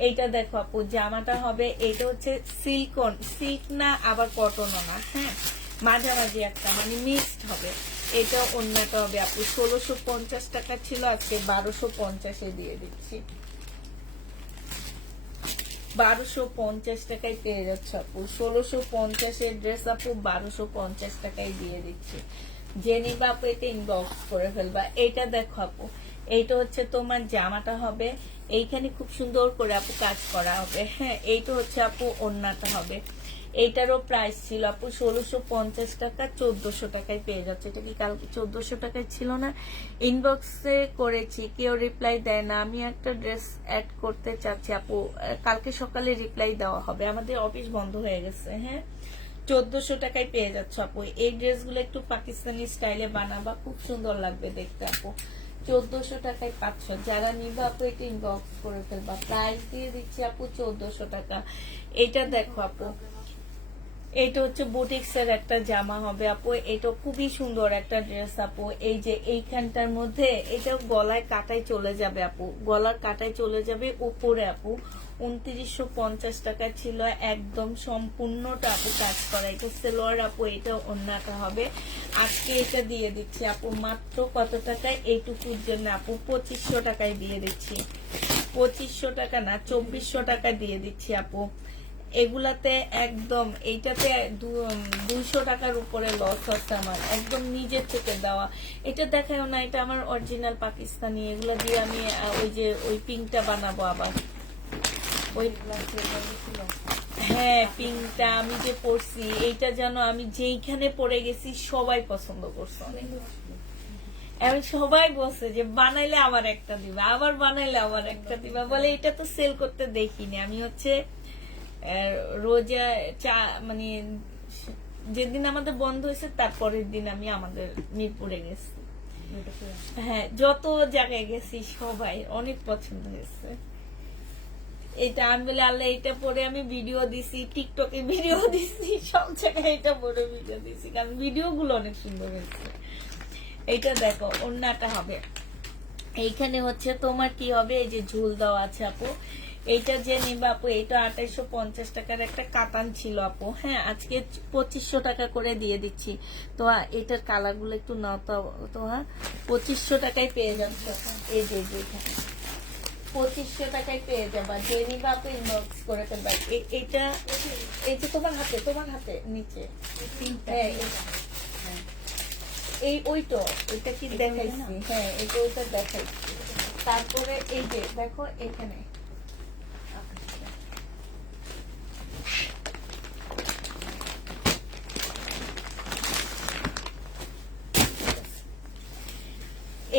এইটা দেখো আপু, জামাটা হবে, এটা হচ্ছে সিল্কন, সিল্ক না আবার কটনও না। হ্যাঁ, মাঝামাঝি একটা, মানে মিক্সড হবে। এটা ওন্নাটা হবে আপু। 1650 টাকা ছিল, আজকে 1250-এ দিয়ে দিচ্ছি। 1250 টাকায় পেয়ে যাচ্ছে আপু। 1650-এর ড্রেস আপু 1250 টাকায় দিয়ে দিচ্ছি। যে নিবা আপু এটা ইনবক্স করে ফেলবা। এটা দেখো আপু, এইটা হচ্ছে তোমার জামাটা হবে। এইখানে খুব সুন্দর করে আপু কাজ করা হবে। হ্যাঁ, এইটা হচ্ছে আপু ওন্নাটা হবে। এইটারও প্রাইস ছিল আপু 1650 টাকা, 1400 টাকায় পেয়ে যাচ্ছে। এটা কি কালকে 1400 টাকায় ছিল না? ইনবক্সে করেছি, কেউ রিপ্লাই দেয় না। আমি একটা ড্রেস অ্যাড করতে চাচ্ছি আপু, কালকে সকালে রিপ্লাই দেওয়া হবে, আমাদের অফিস বন্ধ হয়ে গেছে। হ্যাঁ, 1400 টাকায় পেয়ে যাচ্ছ আপু। এই ড্রেসগুলো একটু পাকিস্তানি স্টাইলে বানাবা, খুব সুন্দর লাগবে দেখতে আপু। 1400 টাকায় পাচ্ছ। যারা নিবা আপু এটা ইনবক্স করে ফেলবা। প্রাইস দিয়ে দিচ্ছি আপু 1400 টাকা। এটা দেখো আপু, এটা হচ্ছে বুটিক্স এর একটা জামা হবে আপু। এটা খুবই সুন্দর একটা ড্রেস আপু। এই যে এইখানটার মধ্যে এটা গলায় কাটাই চলে যাবে আপু, গলার কাটাই চলে যাবে উপরে আপু। 2950 টাকা ছিল, একদম সম্পূর্ণটা আপু কাজ করা। এটা সেলোয়ার আপু, এটা ওন্নাটা হবে। আজকে এটা দিয়ে দিচ্ছি আপু মাত্র কত টাকায়, এইটুকুর জন্য আপু 2500 টাকায় দিয়ে দিচ্ছি। 2500 টাকা না, 2400 টাকা দিয়ে দিচ্ছি আপু। এগুলাতে একদম এইটাতে 200 টাকার উপরে লস হচ্ছে আমার, একদম নিজের থেকে দেওয়া। এটা দেখাও না, এটা আমার অরিজিনাল পাকিস্তানি, এগুলো দিয়ে আমি ওই যে ওই পিঙ্কটা বানাবো আবার। ওই হ্যাঁ পিঙ্কটা আমি যে পরছি, এইটা যেন আমি যেইখানে পরে গেছি সবাই পছন্দ করছে অনেক। আমি সবাই বলছে যে বানাইলে আবার একটা দিবা, আবার বানাইলে আবার একটা দিবা, বলে এটা তো সেল করতে দেখিনি। আমি হচ্ছে রোজা মানে যেদিন আমাদের বন্ধ হয়েছে তারপরের দিন আমি আমাদের মিরপুরে গেছি। হ্যাঁ যত জায়গায় গেছি সবাই অনেক পছন্দ হয়েছে এটা। আমি বলে আল্লাহ এটা পরে আমি ভিডিও দিছি, টিকটকে ভিডিও দিছি, সব জায়গায় এটা পরে ভিডিও দিছি, কারণ ভিডিও গুলো অনেক সুন্দর হয়েছে। এইটা দেখো ওন্নাটা হবে, এইখানে হচ্ছে তোমার কি হবে, এই যে ঝুল দেওয়া আছে আপু। এইটা যে নিবে আপু, এটা 2850 টাকার একটা কাতান ছিল আপু। হ্যাঁ আজকে 2500 টাকা করে দিয়ে দিচ্ছি। তো এটার কালার গুলো একটু নাও তো। হ্যাঁ 2500 টাকায় পেয়ে যাচ্ছ, এই যে 2500 টাকায় পেয়ে যাবা। যে নিবে আপু ইনবক্স করে ফেলবা। এটা এই যে তোমার হাতে নিচে, হ্যাঁ এই ওইটা ওইটা কি দেখাইছি, হ্যাঁ এটা ওইটা দেখাইছি। তারপরে এই যে দেখো এখানে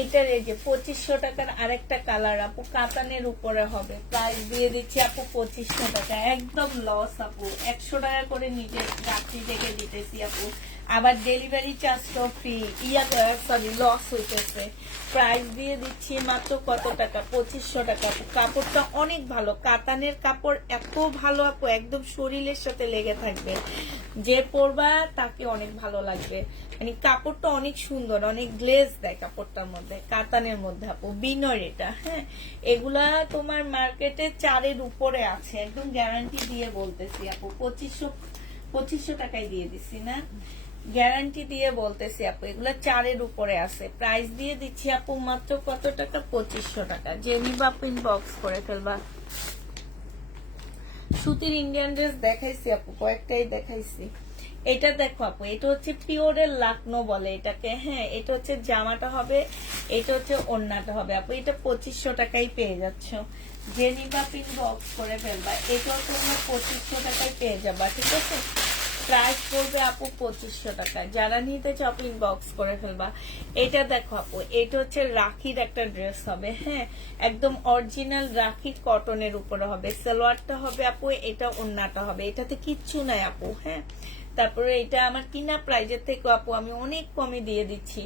এইটার এই যে 2500 টাকার আরেকটা কালার আপু, কাতানের উপরে হবে। প্রাইস দিয়ে দিচ্ছি আপু 2500 টাকা, একদম লস আপু। 100 টাকা করে নিজের গাছি থেকে দিতেছি আপু, আবার ডেলিভারি চার্জটাও ফ্রি। সরি লস হইতেছে। প্রাইস দিয়ে দিচ্ছি মাত্র কত টাকা, 2500 টাকা আপু। কাপড়টা অনেক ভালো, কাতানের কাপড় এত ভালো আপু, একদম শরীরের সাথে লেগে থাকবে। যে পরবা তাকে অনেক ভালো লাগবে, মানে কাপড়টা অনেক সুন্দর, অনেক গ্লেজ দেয় কাপড়টার মধ্যে, কাতানের মধ্যে আপু। বিনর এটা, হ্যাঁ এগুলা তোমার মার্কেটে 4-এর উপরে আছে, একদম গ্যারান্টি দিয়ে বলতেছি আপু। 2500 টাকায় দিয়ে দিছি না, গ্যারান্টি দিয়ে বলতেছি আপু, এগুলা 4-এর উপরে আছে। প্রাইস দিয়ে দিচ্ছি আপু মাত্র কত টাকা, 2500 টাকা। যে নিবা আপু ইনবক্স করে ফেলবা। সুতির ইন্ডিয়ান ড্রেস দেখাইছি আপু, কয়েকটাই দেখাইছি। এটা দেখো আপু, এটা হচ্ছে পিওরের লাকনো বলে এটাকে। হ্যাঁ এটা হচ্ছে জামাটা হবে, এটা হচ্ছে ওড়নাটা হবে আপু। এটা 2500 টাকায় পেয়ে যাচ্ছ। যে নিবা ইনবক্স করে ফেলবা। এটাও তোমরা 2500 টাকায় পেয়ে যাবা, ঠিক আছে। প্রাইস পড়বে আপু 2500 টাকা। যারা নিতে চাও ইনবক্স করে ফেলবা। এটা দেখো আপু, এটা হচ্ছে রাখির একটা ড্রেস হবে। হ্যাঁ একদম অরিজিনাল রাখির কটনের উপরে হবে। সালোয়ারটা হবে আপু, এটা ওড়নাটা হবে। এটাতে কিচ্ছু নাই আপু। হ্যাঁ তারপরে এটা আমার কিনা প্রাইজের থেকে আপু আমি অনেক কমে দিয়ে দিচ্ছি।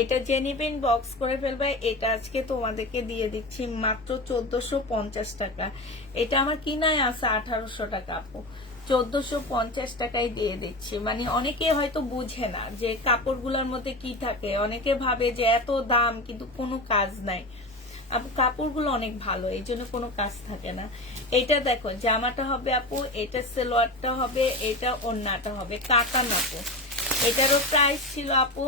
এটা যে নিবেন বক্স করে ফেলবে। এটা আজকে তোমাদেরকে দিয়ে দিচ্ছি মাত্র 1450 টাকা। এটা আমার কিনায় আছে 1800 টাকা আপু, 1450 টাকায় দিয়ে দিচ্ছি। মানে অনেকে হয়তো বুঝে না যে কাপড়গুলোর মধ্যে কি থাকে, অনেকে ভাবে যে এত দাম কিন্তু কোনো কাজ নাই আপু। কাপড়গুলো অনেক ভালো, এই জন্য কোনো কাজ থাকে না। এটা দেখো জামাটা হবে আপু, এটা সালোয়ারটা হবে, এটা ওড়নাটা হবে কাতান আপু। এটারও প্রাইস ছিল আপু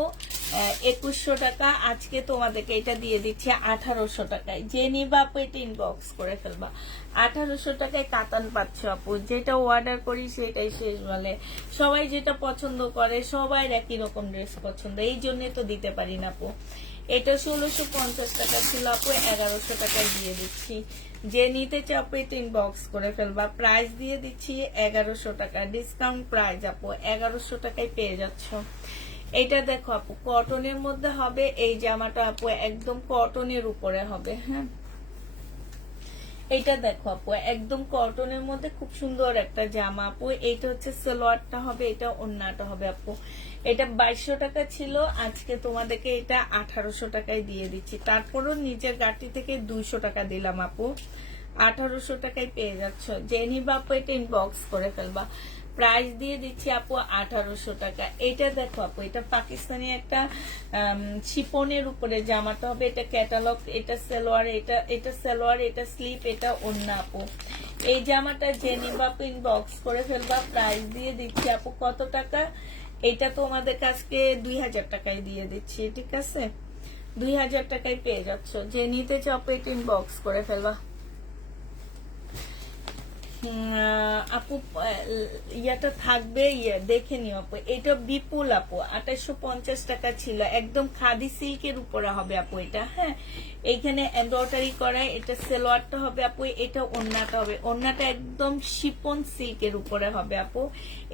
2100 টাকা, আজকে তোমাদেরকে এটা দিয়ে দিচ্ছে 1800 টাকায়। যে নিবা আপু এটা ইনবক্স করে ফেলবা। 1800 টাকায় কাতান পাচ্ছ আপু। যেটা অর্ডার করি সেটাই শেষ বলে। সবাই যেটা পছন্দ করে, সবাই একই রকম ড্রেস পছন্দ, এই জন্য তো দিতে পারি না আপু। এটা 1650 টাকা ছিল আপু, 1100 টাকায় দিয়ে দিচ্ছি। যে নিতে চাও আপু এটা ইনবক্স করে ফেলবা। প্রাইস দিয়ে দিচ্ছি 1100 টাকা, ডিসকাউন্ট প্রাইস আপু 1100 টাকায় পেয়ে যাচ্ছ। এটা দেখো আপু কটনের মধ্যে হবে। এই জামাটা আপু একদম কটনের উপরে হবে। হ্যাঁ এটা দেখো আপু একদম কটনের মধ্যে খুব সুন্দর একটা জামা আপু। এইটা হচ্ছে সালোয়ারটা হবে, এটা ওড়নাটা হবে আপু। এটা 2200 টাকা ছিল, আজকে তোমাদেরকে এটা 1800 টাকায় দিয়ে দিচ্ছি। তারপরও নিজের গাড়ি থেকে 200 টাকা দিলাম আপু, 1800 টাকায় পেয়ে যাচ্ছ। যে নিবা আপু এটা ইনবক্স করে ফেলবা। প্রাইস দিয়ে দিচ্ছি আপু 1800 টাকা। এটা দেখো আপু, এটা পাকিস্তানি একটা শিপনের উপরে জামাটা হবে। এটা ক্যাটালগ, এটা সালোয়ার, এটা সালোয়ার, এটা স্লিপ, এটা ওড়না আপু। এই জামাটা যে নিবা আপু ইনবক্স করে ফেলবা। প্রাইস দিয়ে দিচ্ছি আপু কত টাকা, এটা তোমাদের কাছকে 2000 টাকায় দিয়ে দিচ্ছি, ঠিক আছে। 2000 টাকায় পেয়ে যাচ্ছ। যে নিতে চাও আপু এটা ইনবক্স করে ফেলবা। আপু ইয়াটা থাকবে, দেখে নিও আপু। এটা বিপুল আপু, 2850 টাকা ছিল, একদম খাদি সিল্কের উপরে হবে আপু এটা। হ্যাঁ, এইখানে এমব্রয়ডারি করা, এটা সেলোয়ারটা হবে আপু, এটা ওড়নাটা হবে, ওড়নাটা একদম শিপন সিল্কের উপরে হবে আপু।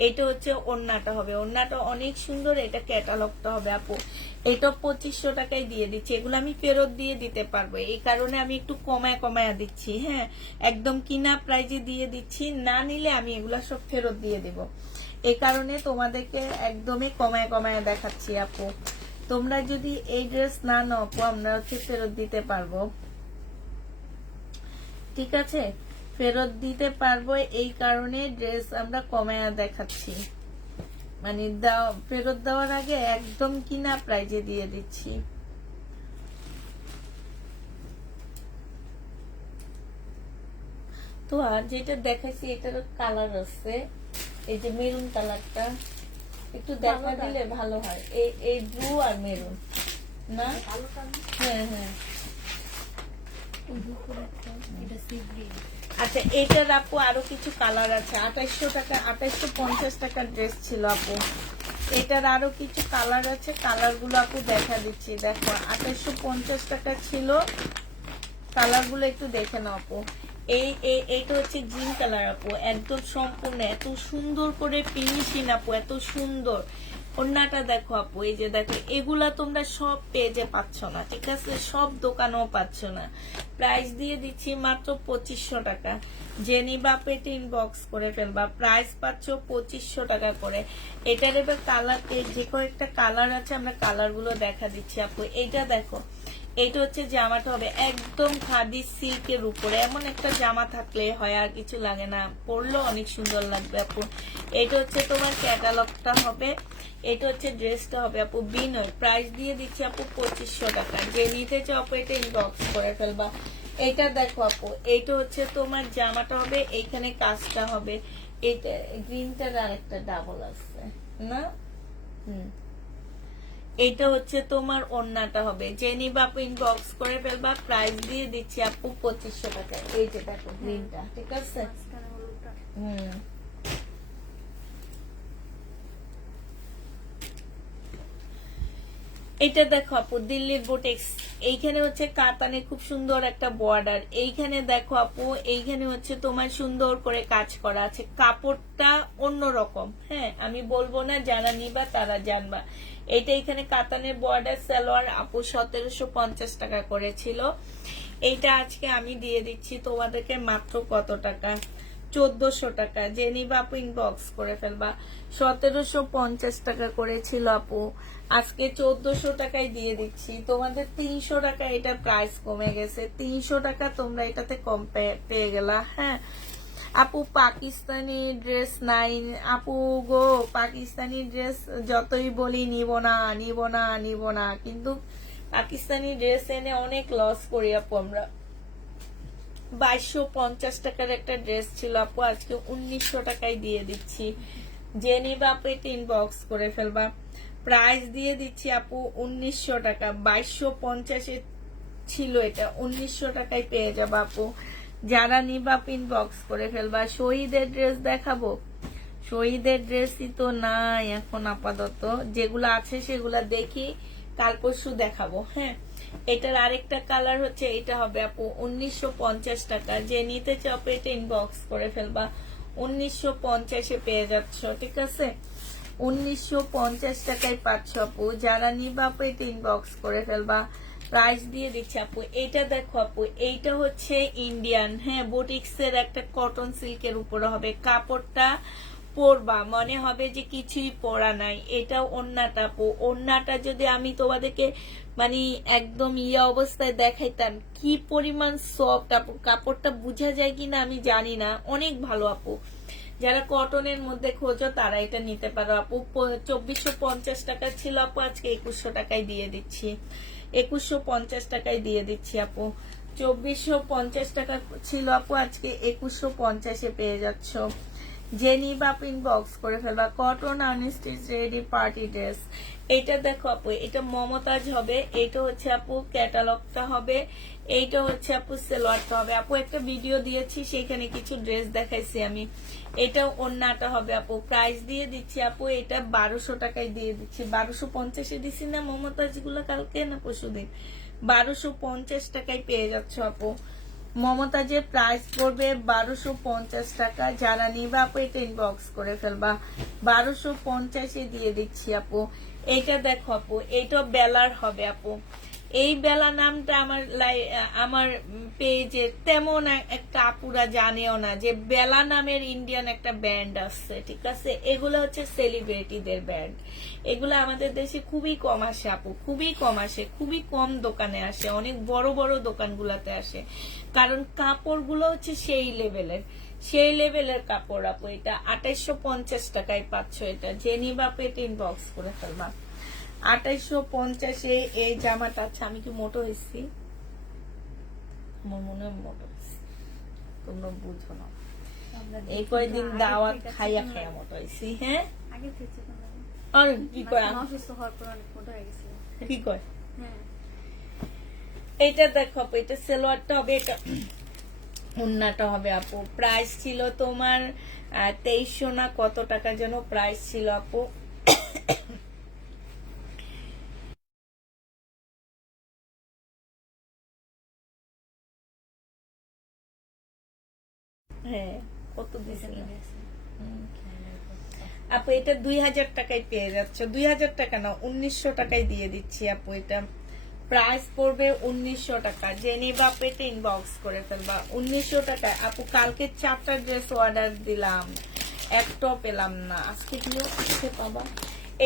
এটা হচ্ছে ওড়নাটা হবে, ওড়নাটা অনেক সুন্দর, এটা ক্যাটালগটা হবে আপু। এটা 2500 টাকায় দিয়ে দিচ্ছি। এগুলো আমি ফেরত দিয়ে দিতে পারবো, এই কারণে আমি একটু কমায় কমায় দিচ্ছি। হ্যাঁ, একদম কিনা প্রাইজে দিয়ে দিচ্ছি, না নিলে আমি এগুলা সব ফেরত দিয়ে দিব। এই কারণে তোমাদেরকে একদমই কমায় কমায় দেখাচ্ছি আপু। তোমরা যদি এই ড্রেস না নাও আপু, আমরা হচ্ছে ফেরত দিতে পারবো, ঠিক আছে? ফেরত দিতে পারবো, এই কারণে ড্রেস আমরা কমায় দেখাচ্ছি, মানে ফেরত দেওয়ার আগে একদম কিনা প্রাইজে দিয়ে দিচ্ছি। তো আর যেটা দেখাইছি এটার কালার আছে, এই যে মেরুন কালারটা একটু দেখা দিলে ভালো হয়। এই ব্লু আর মেরুন না? হ্যাঁ হ্যাঁ, আচ্ছা এটার আপু আরো কিছু কালার আছে। 2800 টাকা, 2850 টাকার ড্রেস ছিল আপু। এটার আরো কিছু কালার আছে, কালার গুলো আপু দেখা দিচ্ছি। দেখো 2850 টাকা ছিল, কালার গুলো একটু দেখে নাও আপু। এইটা হচ্ছে গ্রিন কালার আপু, একদম সম্পূর্ণ এত সুন্দর করে ফিনিশিং আপু, এত সুন্দর। ওড়নাটা দেখো আপু, এই যে দেখো, এগুলা তোমরা সব পেজে পাচ্ছ না, ঠিক আছে? সব দোকানেও পাচ্ছ না। প্রাইস দিয়ে দিচ্ছি মাত্র 2500 টাকা। যে নিবা পেটে ইনবক্স করে ফেলবা, প্রাইস পাচ্ছ 2500 টাকা করে। এটার এবার কালার, যে কয়েকটা কালার আছে, আমরা কালার গুলো দেখা দিচ্ছি আপু। এইটা দেখো, এইটা হচ্ছে জামাটা হবে একদম খাদি সিল্কের উপরে, এমন একটা জামা থাকলে হয়, আর কিছু লাগে না, পরলেও অনেক সুন্দর লাগবে আপু। এটা হচ্ছে তোমার ক্যাটালগটা হবে, এটা হচ্ছে ড্রেসটা হবে আপু। বিনয় প্রাইস দিয়ে দিচ্ছি আপু 2500 টাকা। যে নিতে চাও আপু এটা ইনবক্স করে ফেলবা। এটা দেখো আপু, এইটা হচ্ছে তোমার জামাটা হবে, এইখানে কাজটা হবে। এটা গ্রিনটার আর একটা ডাবল আছে না? এটা হচ্ছে তোমার ওড়নাটা হবে। যে নিবা আপু ইনবক্স করে ফেলবা, প্রাইস দিয়ে দিচ্ছি আপু 2500 টাকা। এই যে দেখো গ্রিনটা, ঠিক আছে? এটা দেখো আপু, দিল্লির বুটিক্স। এইখানে হচ্ছে কাতানে খুব সুন্দর একটা বর্ডার। এইখানে দেখো আপু, এইখানে হচ্ছে তোমার সুন্দর করে কাজ করা আছে, কাপড়টা অন্যরকম। হ্যাঁ, আমি বলবো না, যারা নিবা তারা জানবা। এটা এখানে কাতানের বর্ডার, সালোয়ার আপু 1750 টাকা করেছিল। এইটা আজকে আমি দিয়ে দিচ্ছি তোমাদেরকে মাত্র কত টাকা? 1400 টাকা। যে নিবা আপু ইনবক্স করে ফেলবা। 1750 টাকা করেছিল আপু, আজকে 1400 টাকায় দিয়ে দিচ্ছি তোমাদের। 300 টাকা এটা প্রাইস কমে গেছে, 300 টাকা তোমরা এটাতে কম পেয়ে গেলা। হ্যাঁ আপু, পাকিস্তানি ড্রেস নাই আপু গো, পাকিস্তানি ড্রেস যতই বলি নিব না নিব না নিব না, কিন্তু পাকিস্তানি ড্রেস এনে অনেক লস করি আপু আমরা। 2250 টাকার একটা ড্রেস ছিল আপু, আজকে 1900 টাকায় দিয়ে দিচ্ছি। যে নিবা আপু এটা ইনবক্স করে ফেলবা। প্রাইস দিয়ে দিচ্ছি আপু 1900 টাকা। 2250 ছিল, এটা 1900 টাকায় পেয়ে যাবো আপু। যারা নিবা ইনবক্স করে ফেলবা। শহীদের ড্রেস দেখাবো? শহীদের ড্রেসই তো নাই এখন আপাতত, যেগুলো আছে সেগুলা দেখি, কাল পরশু দেখাবো। হ্যাঁ, এটার আরেকটা কালার হচ্ছে, এটা হবে আপু 1950 টাকা। যে নিতে চাও এটা ইনবক্স করে ফেলবা। 1950 পেয়ে যাচ্ছ, ঠিক আছে? 1950 টাকায় পাচ্ছ আপু। যারা নিবা আপু এটা ইনবক্স করে ফেলবা। প্রাইস দিয়ে দিচ্ছি আপু। এইটা দেখো আপু, এইটা হচ্ছে ইন্ডিয়ান, হ্যাঁ, বুটিক্স এর একটা কটন সিল্কের উপরে হবে। কাপড়টা পরবা মনে হবে যে কিছুই পরা নাই। এটা ওড়নাটা আপু, ওড়নাটা যদি আমি তোমাদেরকে মানে একদম অবস্থায় দেখাইতাম, কি পরিমাণ সফট আপু, কাপড়টা বোঝা যায় কিনা আমি জানি না, অনেক ভালো আপু। যারা কটনের মধ্যে খোঁজো তারা এটা নিতে পারো আপু। 2450 টাকা ছিল আপু, আজকে 2100 টাকায় দিয়ে দিচ্ছি। 2150 টাকায় দিয়ে দিচ্ছি আপু। 2450 টাকা ছিল আপু, আজকে 2150 পেয়ে যাচ্ছ। জেনি বা ইনবক্স করে ফেলবা। Cotton unstitch ready party dress. এটা দেখো আপু, এটা মমতাজ হবে, এটা হচ্ছে আপু ক্যাটালগটা হবে, এইটা হচ্ছে আপু সেলোয়ারটা হবে। আপু একটা ভিডিও দিয়েছি, সেখানে কিছু ড্রেস দেখাইছি আমি। এটা ওন্নাটা হবে আপু। প্রাইস দিয়ে দিচ্ছি আপু, এটা 1200 টাকায় দিয়ে দিচ্ছি। 1250-এ দিছি না মমতাজ গুলো কালকে না পরশুদিন। 1250 টাকায় পেয়ে যাচ্ছ আপু। মমতাজের প্রাইস পড়বে 1250 টাকা। যারা নিবা আপু এটা ইনবক্স করে ফেলবা। 1250-এ দিয়ে দিচ্ছি আপু। এইটা দেখো আপু, এইটা বেলার হবে আপু। এই বেলা নামটা আমার পেজে তেমন একটা আপুরা জানেও না যে বেলা নামের ইন্ডিয়ান একটা ব্যান্ড আছে, ঠিক আছে। এগুলো হচ্ছে সেলিব্রিটিদের ব্যান্ড। এগুলো আমাদের দেশে খুবই কম আসে আপু, খুবই কম আসে, খুবই কম দোকানে আসে, অনেক বড় বড় দোকানগুলোতে আসে। কারণ কাপড়গুলো হচ্ছে সেই লেভেলের কাপড় আপু। এটা 2850 টাকায় পাচ্ছ। এটা জেনিবা পেট ইনবক্স করে ফেলবা। 2850-এ এই জামাটা। আচ্ছা আমি কি মোটো হয়েছি? আমার মনে হয় মোটো হয়েছি, তোমরা বুঝো না। এই কয়েকদিন দাওয়াত খাইয়া খাইয়া মোটো হয়েছি। হ্যাঁ আর কি কয়, কি কয়। এইটা দেখো আপু, এটা সেলোয়ারটা হবে, এটা ওন্নাটা হবে আপু। প্রাইস ছিল তোমার 2300 না কত টাকা যেন প্রাইস ছিল আপু। হ্যাঁ কত দিছিল আপু। এটা 2000 টাকায় পেয়ে যাচ্ছ। 2000 টাকা না, 1900 টাকায় দিয়ে দিচ্ছি আপু। এটা প্রাইস পড়বে 1900 টাকা। জেনিবা পেটে ইনবক্স করে ফেলবা। 1900 টাকায় আপু। কালকে 4টা ড্রেস অর্ডার দিলাম, একটাও পেলাম না। আজকে দিও, আজকে পাবা।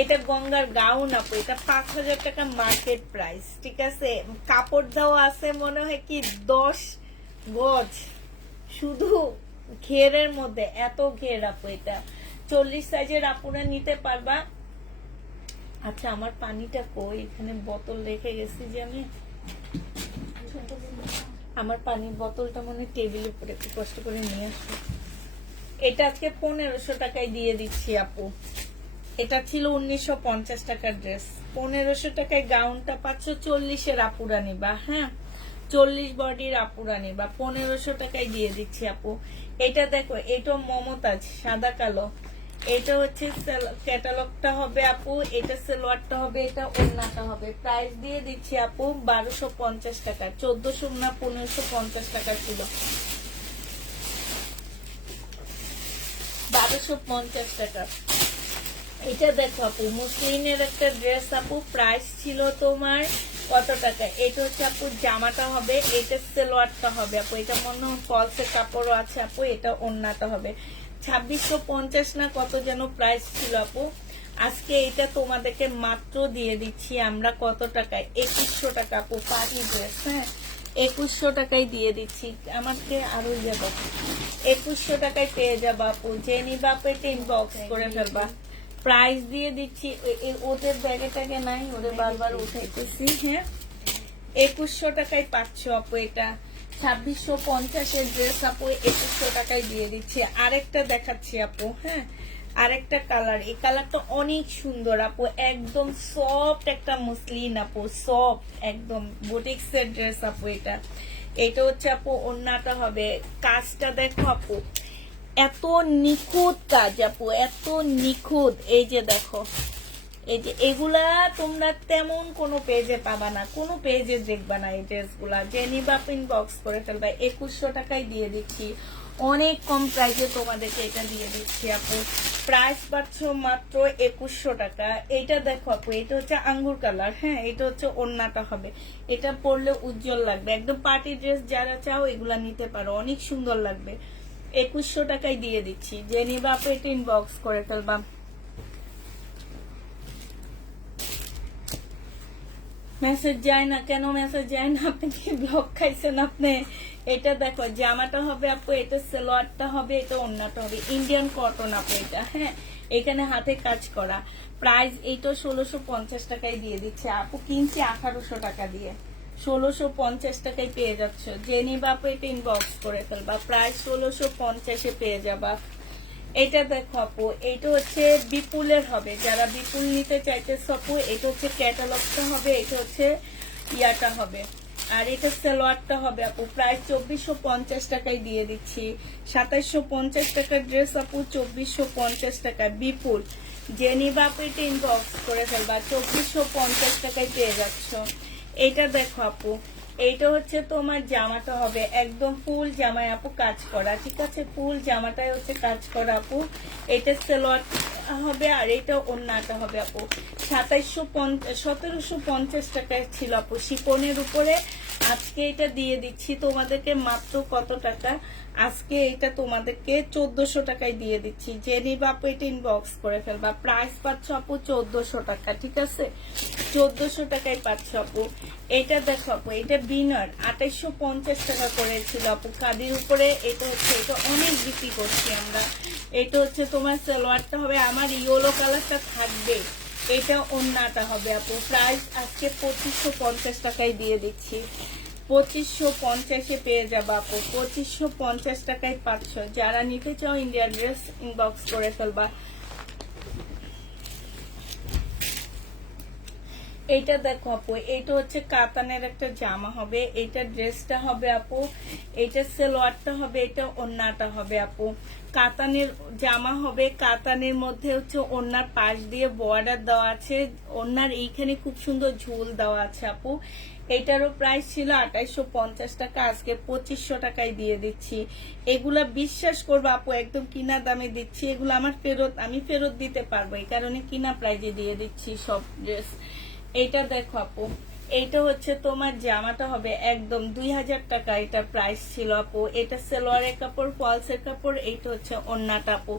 এটা গঙ্গার গাউন আপু। এটা 5000 টাকা মার্কেট প্রাইস, ঠিক আছে। কাপড় দেওয়া আছে মনে হয় কি 10 গজ, শুধু ঘেরের মধ্যে এত ঘের আপু। এটা 40 সাইজের আপুরা নিতে পারবা। আচ্ছা আমার পানিটা কই, এখানে বোতল রেখে গেছি যে আমি। আমার পানির বোতলটা মনে টেবিলের উপরে, একটু কষ্ট করে নিয়ে আসবো। এটা আজকে 1500 টাকায় দিয়ে দিচ্ছি আপু। এটা ছিল 1950 টাকার ড্রেস। 1500 টাকায় গাউনটা পাচ্ছ। 40-এর আপুরা নিবা, হ্যাঁ 40 বডির আপুরা নিবা। 1500 টাকায় দিয়ে দিচ্ছি আপু। এটা দেখো, এটা মমতাজ সাদা কালো। এটা হচ্ছে ক্যাটালগটা হবে আপু। এটা সেলোয়ারটা হবে, এটা ওন্নাটা হবে। প্রাইস দিয়ে দিচ্ছি আপু 1250 টাকা। 1400 না 1550 টাকা ছিল। 1250 টাকা। এটা দেখো আপু, মুসলিনের একটা ড্রেস আপু। প্রাইস ছিল তোমার কত টাকা। এটা হচ্ছে আপু জামাটা হবে, এটা সেলোয়ারটা হবে আপু। এটা মনে হয় ফলসের কাপড়ও আছে আপু। এটা ওন্নাটা হবে। 2650 না কত যেন প্রাইস ছিল আপু। আজকে এটা তোমাদেরকে মাত্র দিয়ে দিচ্ছি আমরা কত টাকায়, 2100 টাকা আপু। পার্টি ড্রেস, হ্যাঁ 2100 টাকায় দিয়ে দিচ্ছি। আমাকে আরো যাব 2100 টাকায় পেয়ে যাবো আপু। জেনিবা পেটে ইনবক্স করে ফেলবা। প্রাইস দিয়ে দিচ্ছি। ওদের ব্যাগে ট্যাগে নাই, ওদের বারবার উঠাইতেছি। হ্যাঁ 2100 টাকায় পাচ্ছ আপু। এটা 2650-এর ড্রেস আপু 2100 টাকায় দিয়ে দিচ্ছি। আরেকটা দেখাচ্ছি আপু, হ্যাঁ আরেকটা কালার। এই কালারটা অনেক সুন্দর আপু, একদম সফট একটা মসলিন আপু, সফট একদম বুটিক্স এর ড্রেস আপু। এটা হচ্ছে আপু ওন্নাটা হবে। কাজটা দেখো আপু, এত নিখুঁত কাজ আপু, এত নিখুঁত। এই যে দেখো, এই যে এগুলা তোমরা তেমন কোনো পেজে পাবা না, কোনো পেজে দেখবা না এই ড্রেসগুলা। জেনিবা ইনবক্স করে ফেলবা। 2100 টাকায় দিয়ে দিচ্ছি, অনেক কম প্রাইসে তোমাদেরকে এটা দিয়ে দিচ্ছি আপু। প্রাইস পাচ্ছ মাত্র 2100 টাকা। এটা দেখো আপু, এটা হচ্ছে আঙ্গুর কালার, হ্যাঁ এটা হচ্ছে ওন্নাটা হবে। এটা পরলে উজ্জ্বল লাগবে, একদম পার্টি ড্রেস যারা চাও এগুলা নিতে পারো, অনেক সুন্দর লাগবে। 2100 টাকায় দিয়ে দিচ্ছি। জেনিবা পেট ইনবক্স করে ফেলবা। মেসেজ যায় না কেন, মেসেজ যায় না? আপনি কি ব্লক খাইছেন আপনি? এটা দেখো জামাটা হবে আপু, এটা সালোয়ারটা হবে, এটা ওন্নাটা হবে। ইন্ডিয়ান কটন আপু এটা, হ্যাঁ এখানে হাতে কাজ করা। প্রাইস এইটা 1650 টাকায় দিয়ে দিচ্ছে আপু। কিনছি 1800 টাকা দিয়ে, 1650 টাকায় পেয়ে যাচ্ছ। জেনিবা আপু এটা ইনবক্স করে ফেলবা। প্রাইস 1650-এ পেয়ে যাবা। এটা দেখো আপু, এটা হচ্ছে বিপুলের হবে, যারা বিপুল নিতে চাইতেছে আপু, এটা হচ্ছে ক্যাটালগটা হবে, এটা হচ্ছে ইয়াটা হবে, আর এটা সালোয়ারটা হবে আপু। প্রায় 2450 টাকায় দিয়ে দিচ্ছি। 2750 টাকার ড্রেস আপু 2450 টাকায় বিপুল। যে নিবা আপু এটা ইনবক্স করে ফেলবা, 2450 টাকায় পেয়ে যাচ্ছ। এটা দেখো আপু, এইটা হচ্ছে তোমার জামাটা হবে একদম ফুল জামায় আপু কাজ করা, ঠিক আছে, ফুল জামাটাই হচ্ছে কাজ করা আপু। এটা সালোয়ার হবে আর এটা ওন্নাটা হবে আপু। 1750 টাকায় ছিল আপু শিপনের উপরে, আজকে এটা দিয়ে দিচ্ছি তোমাদেরকে মাত্র কত টাকা, আজকে এটা তোমাদেরকে 1400 টাকায় দিয়ে দিচ্ছি। যে নিবা আপু এটা ইনবক্স করে ফেলবা। প্রাইস পাচ্ছ আপু 1400 টাকা, ঠিক আছে, 1400 টাকায় পাচ্ছ আপু। এটা দেখো আপু, এটা বিনার 2850 টাকা করেছিল আপু কাদির উপরে। এটা হচ্ছে, এটা অনেক বিক্রি করছি আমরা। এটা হচ্ছে তোমার সালোয়ারটা হবে, আমার ইয়েলো কালারটা থাকবে, এটা ওন্নাটা হবে আপু। প্রাইস আজকে 2550 টাকায় দিয়ে দিচ্ছি। 2550-এ পেয়ে যাবো আপু, 2550 টাকায় পাচ্ছ। যারা নিতে চাও ইন্ডিয়ান ড্রেস ইনবক্স করে ফেলবা। এইটা দেখো আপু, এইটা হচ্ছে কাতানের একটা জামা হবে, এইটা ড্রেসটা হবে আপু, এইটা সালোয়ারটা হবে, এটা ওন্নাটা হবে আপু। কাতানের জামা হবে, কাতানের মধ্যে হচ্ছে ওন্নার পাশ দিয়ে বর্ডার দেওয়া আছে, ওন্নার এইখানে খুব সুন্দর ঝুল দেওয়া আছে আপু। এটারও প্রাইস ছিল 2850 টাকা, আজকে 2500 টাকায় দিয়ে দিচ্ছি। এগুলা বিশ্বাস করবো আপু একদম কিনা দামে দিচ্ছি, এগুলো আমার ফেরত, আমি ফেরত দিতে পারবো, এই কারণে কিনা প্রাইজে দিয়ে দিচ্ছি সব ড্রেস। এইটা দেখো আপু, এইটা হচ্ছে তোমার জামাটা হবে একদম 2000 টাকা, এটা প্রাইস ছিল আপু। এটা সালোয়ারের কাপড়, ফলসের কাপড়, এইটা হচ্ছে ওন্নাটা আপু।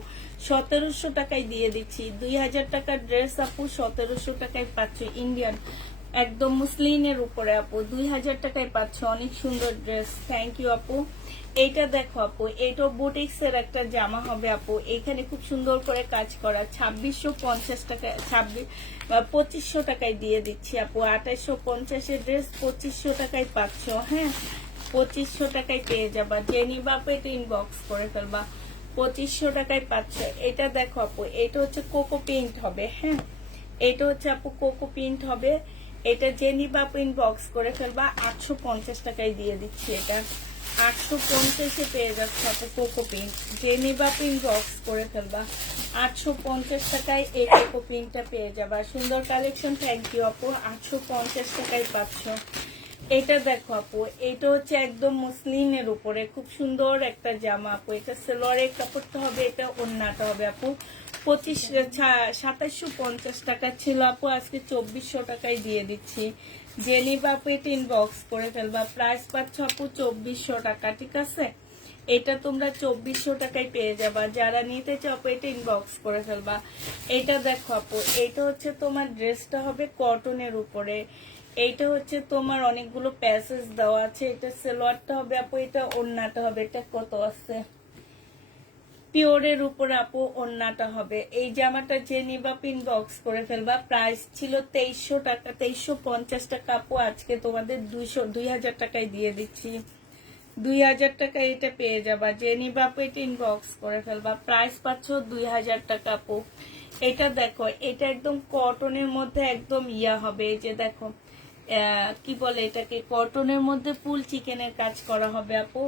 1700 টাকায় দিয়ে দিচ্ছি। 2000 টাকার ড্রেস আপু 1700 টাকায় পাচ্ছ ইন্ডিয়ান একদম মুসলিনের উপরে আপু। 2000 টাকায় পাচ্ছ অনেক সুন্দর ড্রেস। থ্যাংক ইউ আপু। এইটা দেখো আপু, এটা বুটিক্স এর একটা জামা হবে আপু, এখানে খুব সুন্দর করে কাজ করা। 2650 টাকা, 2500 টাকায় দিয়ে দিচ্ছি আপু। 2850-এর ড্রেস 2500 টাকায় পাচ্ছ। হ্যাঁ, 2500 টাকায় পেয়ে যাবা। যে নিবা আপু এটা ইনবক্স করে ফেলবা। 2500 টাকায় পাচ্ছ। এটা দেখো আপু, এটা হচ্ছে কোকো প্রিন্ট হবে। হ্যাঁ, এটা হচ্ছে আপু কোকো প্রিন্ট হবে। এটা যে নিবা আপু ইনবক্স করে ফেলবা। 850 টাকায় দিয়ে দিচ্ছি এটা। 850-এ পেয়ে যাচ্ছে আপু কোকো প্রিন্ট। যে নিবা আপু ইনবক্স করে ফেলবা। 850 টাকায় এই কোকো প্রিন্টটা পেয়ে যাবা। সুন্দর কালেকশন। থ্যাংক ইউ আপু। 850 টাকায় পাচ্ছ। এটা দেখো আপু, এটা হচ্ছে একদম মুসলিনের উপরে খুব সুন্দর একটা জামা আপু। এটা সালোয়ারের কাপড়টা হবে, এটা ওন্নাটা হবে আপু। 2750 টাকা ছিল আপু, আজকে 2400 টাকায় দিয়ে দিচ্ছি। যে নিবা আপু এটা ইনবক্স করে ফেলবা। প্রাইস পাচ্ছ আপু 2400 টাকা, ঠিক আছে, এটা তোমরা 2400 টাকায় পেয়ে যাবা। যারা নিতে চাও আপু এটা ইনবক্স করে ফেলবা। এটা দেখো আপু, এটা হচ্ছে তোমার ড্রেসটা হবে কটনের উপরে, এইটা হচ্ছে তোমার অনেকগুলো প্যাসেজ দেওয়া আছে। এটা সালোয়ারটা হবে আপু, এটা ওন্নাটা হবে। এটা কত আছে, পিওরের উপর আপু ওন্নাটা হবে। এই জামাটা যে নিবা ইনবক্স করে ফেলবা। প্রাইস ছিল 2300 টাকা, 2350 টাকা আপু, আজকে তোমাদের 2000 টাকায় দিয়ে দিচ্ছি। 2000 টাকা এটা পেয়ে যাবা। যে নিবা আপু এটা ইনবক্স করে ফেলবা। প্রাইস পাচ্ছ 2000 টাকা আপু। এটা দেখো, এটা একদম কটনের মধ্যে একদম ইয়া হবে, এই যে দেখো কি বলে এটাকে, কটনের মধ্যে ফুল চিকেনের কাজ করা হবে আপু।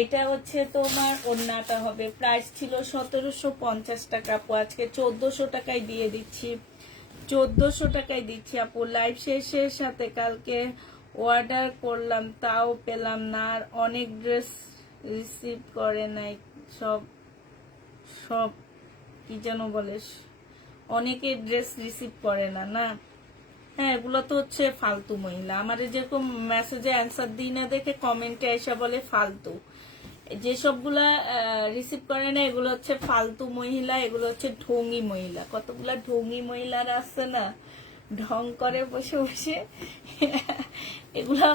এটা হচ্ছে তোমার ওন্নাটা হবে। প্রাইস ছিল 1750 টাকা আপু, আজকে 1400 টাকায় দিয়ে দিচ্ছি। 1400 টাকায় দিচ্ছি আপু। লাইভ শেষের সাথে কালকে অর্ডার করলাম তাও পেলাম না, আর অনেক ড্রেস রিসিভ করে নাই, সব সব কি যেন বলে, অনেকে ড্রেস রিসিভ করে না। না, হ্যাঁ, এগুলো তো হচ্ছে ফালতু মহিলা। আমার যেরকম মেসেজে অ্যান্সার দিই না দেখে কমেন্টে এসে বলে ফালতু। যেসবগুলা রিসিভ করে না এগুলো হচ্ছে ফালতু মহিলা, এগুলো হচ্ছে ঢঙ্গি মহিলা। কতগুলা ঢঙ্গি মহিলারা আছে না, ঢং করে বসে বসে, এগুলো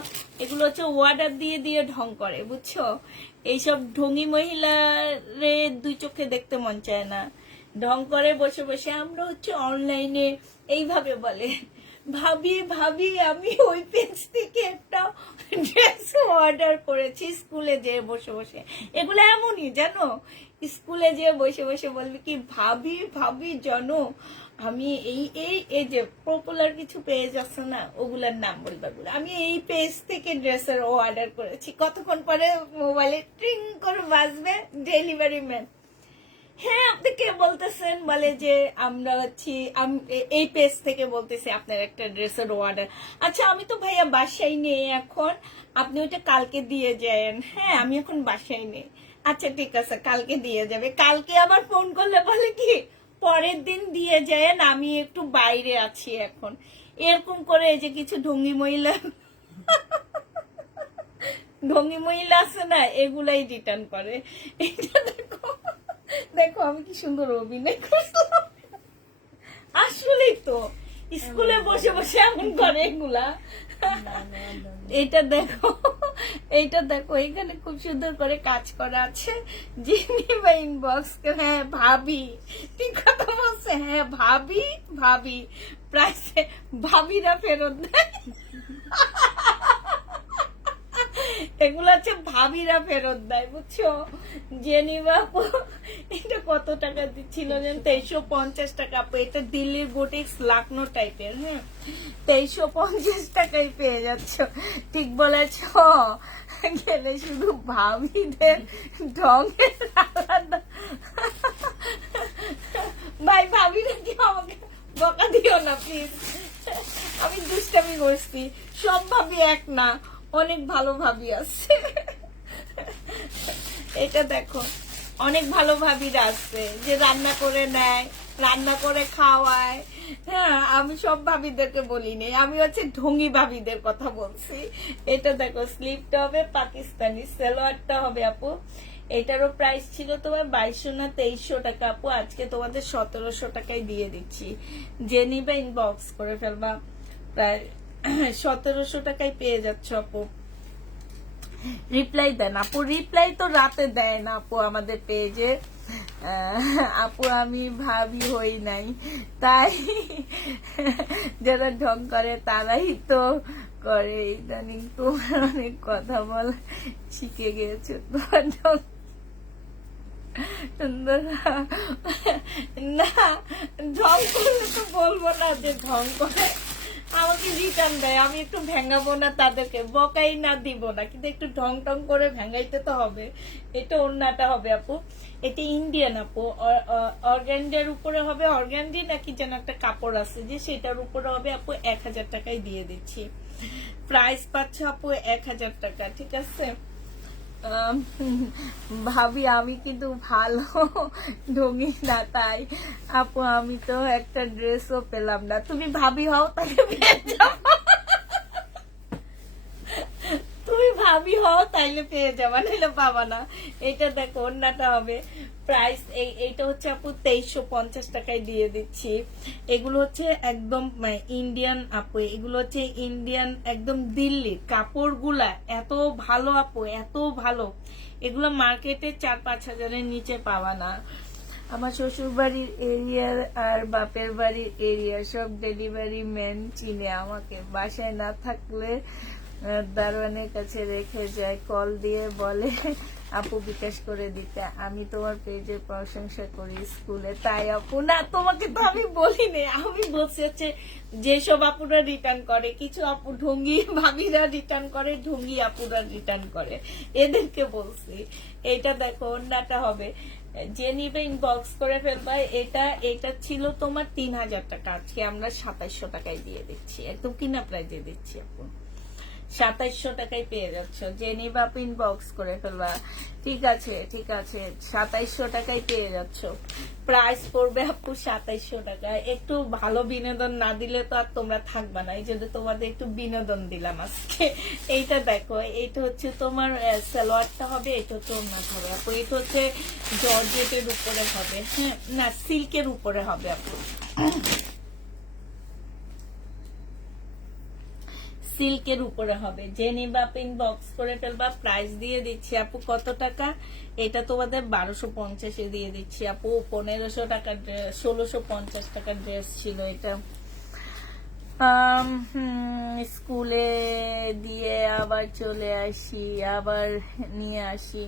এগুলো হচ্ছে অর্ডার দিয়ে দিয়ে ঢং করে, বুঝছো। এইসব ঢঙ্গি মহিলারে দুই চোখে দেখতে মন চায় না, ঢং করে বসে বসে। আমরা হচ্ছে অনলাইনে এইভাবে বলে, ভাবি ভাবি আমি ওই পেজ থেকে একটা ড্রেস অর্ডার করেছি স্কুলে যেয়ে বসে বসে। এগুলো এমনই জানো, স্কুলে যেয়ে বসে বসে বলবি কি ভাবি ভাবি জানো আমি এই এই এই যে পপুলার কিছু পেজ আছে না, ওগুলার নাম বলবে, আমি এই পেজ থেকে ড্রেসের অর্ডার করেছি। কতক্ষণ পরে মোবাইলে ট্রিং করে বাজবে ডেলিভারি ম্যান। হ্যাঁ আপনি কে বলতেছেন? বলে যে আমরা হচ্ছি এই পেজ থেকে বলতেছি আপনার একটা ড্রেসের অর্ডার। আচ্ছা আমি তো ভাইয়া বাসায় নেই এখন, আপনি ওইটা কালকে দিয়ে যান। হ্যাঁ আমি এখন বাসায় নেই। আচ্ছা ঠিক আছে কালকে দিয়ে যাবে। কালকে আবার ফোন করলে বলে কি পরের দিন দিয়ে যান, আমি একটু বাইরে আছি এখন। এরকম করে এই যে কিছু ঢঙ্গি মহিলা ঢঙ্গি মহিলা আছে না, এগুলাই রিটার্ন করে। এটা দেখো দেখো আমি কি সুন্দর অভিনয় করলাম। আসলেই তো স্কুলে বসে বসে এমন করে এগুলা। এটা দেখো এইটা দেখো, এখানে খুব সুন্দর করে কাজ করা আছে। Geneva inbox. হ্যাঁ ভাবি, ঠিক কথা বলছে। হ্যাঁ ভাবি ভাবি, প্রাইসে ভাবিরা ফেরত দেয়। এগুলো হচ্ছে ভাবিরা ফেরত দেয়, বুঝছো? জেনিভা এটা কত টাকা দিচ্ছিল যেন? 2350 টাকা। এটা দিল্লির বুটিক্স লাকনো টাইপের। হ্যাঁ 2350 টাকায় পেয়ে যাচ্ছ। ঠিক বলেছ। গেলে শুধু ভাবিদের ঢঙের আলাদা। ভাই ভাবিরা কি আমাকে বকা দিও না প্লিজ, আমি দুষ্টামি করছি। সব ভাবি এক না, অনেক ভালো ভাবি আছে। এটা দেখো অনেক ভালো ভাবিরা আছে যে রান্না করে নেয়, রান্না করে খাওয়ায়। হ্যাঁ আমি সব ভাবিদেরকে বলিনি, আমি হচ্ছে ঢঙ্গি ভাবিদের কথা বলছি। এটা দেখো স্লিপটা হবে পাকিস্তানি, সালোয়ারটা হবে আপু। এটারও প্রাইস ছিল তোমার 2200 না 2300 টাকা আপু, আজকে তোমাদের 1700 টাকায় দিয়ে দিচ্ছি। জেনিভা ইনবক্স করে ফেলবা, প্রায় 1700 টাকায় পেয়ে যাচ্ছ আপু। রিপ্লাই দেন আপু, রিপ্লাই তো রাতে দেয় না আপু আমাদের পেজে। আপু আমি ভাবি হই নাই, তাই যারা ঢং করে তারাই তো করে। ইদানিং তোমার অনেক কথা বলা শিখে গেছে, তোমার ঢং না। ঢং করলে তো বলবো না যে ঢং করে, আমাকে রিটার্ন দেয়। আমি একটু ভেঙাবো না তাদেরকে, বকাই না দিব না, কিন্তু একটু ঢং টং করে ভেঙাইতে তো হবে। এটা ওন্নাটা হবে আপু, এটা ইন্ডিয়ান আপু। অর্গানজার উপরে হবে, অর্গানজি নাকি যেন একটা কাপড় আছে যে সেটার উপরে হবে আপু। 1000 টাকায় দিয়ে দিচ্ছি। প্রাইস পাচ্ছ আপু 1000 টাকা, ঠিক আছে? ভাবি আমি কিন্তু ভালো ঢঙ্গি না, তাই আপু আমি তো একটা ড্রেসও পেলাম না। তুমি ভাবি হও তাহলে পেয়ে যাবো, তুমি ভাবি হও তাইলে পেয়ে যাবা, নাহলে পাবা না। এটা দেখো ওন্নাটা হবে। প্রাইস এইটা হচ্ছে আপু 2350 টাকায় দিয়ে দিচ্ছি। এগুলো হচ্ছে একদম ইন্ডিয়ান আপু, এগুলো হচ্ছে ইন্ডিয়ান একদম দিল্লির কাপড়গুলা। এত ভালো আপু, এত ভালো। এগুলো মার্কেটে 4-5 হাজারের নিচে পাওয়া না। আমার শ্বশুর বাড়ির এরিয়ার আর বাপের বাড়ির এরিয়া সব ডেলিভারি ম্যান চিনে আমাকে। বাসায় না থাকলে দারোয়ানের কাছে রেখে যায়, কল দিয়ে বলে আপু বিকাশ করে দিতে। আমি তোমার পেজের প্রশংসা করি স্কুলে। তাই আপু না, তোমাকে তো আমি বলিনি, আমি বলছি হচ্ছে যেসব আপুরা রিটার্ন করে, কিছু আপু ঢঙ্গি ভাবিরা রিটার্ন করে, ঢঙ্গি আপুরা রিটার্ন করে, এদেরকে বলছি। এটা দেখো ওন্নাটা হবে। যে নিবে ইনবক্স করে ফেলবা। এটা ছিল তোমার 3000 টাকা, আজকে আমরা 2700 টাকায় দিয়ে দিচ্ছি। একদম কিনা প্রাইজে দিচ্ছি আপু, 2700 টাকায় পেয়ে যাচ্ছ। জেনিভা ইনবক্স করে ফেলবা। ঠিক আছে ঠিক আছে, 2700 টাকায় পেয়ে যাচ্ছ। প্রাইস পড়বে আপু 2700 টাকা। একটু ভালো বিনোদন না দিলে তো আর তোমরা থাকবা না, এই জন্য তোমাদের একটু বিনোদন দিলাম আজকে। এইটা দেখো, এইটা হচ্ছে তোমার সালোয়ারটা হবে, এটা হচ্ছে ওন্নাটা হবে আপু। এটা হচ্ছে জর্জেটের উপরে হবে, হ্যাঁ না সিল্কের উপরে হবে আপু, সিল্কের উপরে হবে। জেনিভা ইনবক্স করে ফেলবা। প্রাইস দিয়ে দিচ্ছি আপু কত টাকা? এটা তোমাদের 1250 দিয়ে দিচ্ছি আপু। 1500 টাকা 1650 টাকার ড্রেস ছিল এটা। স্কুলে দিয়ে আবার চলে আসি, আবার নিয়ে আসি।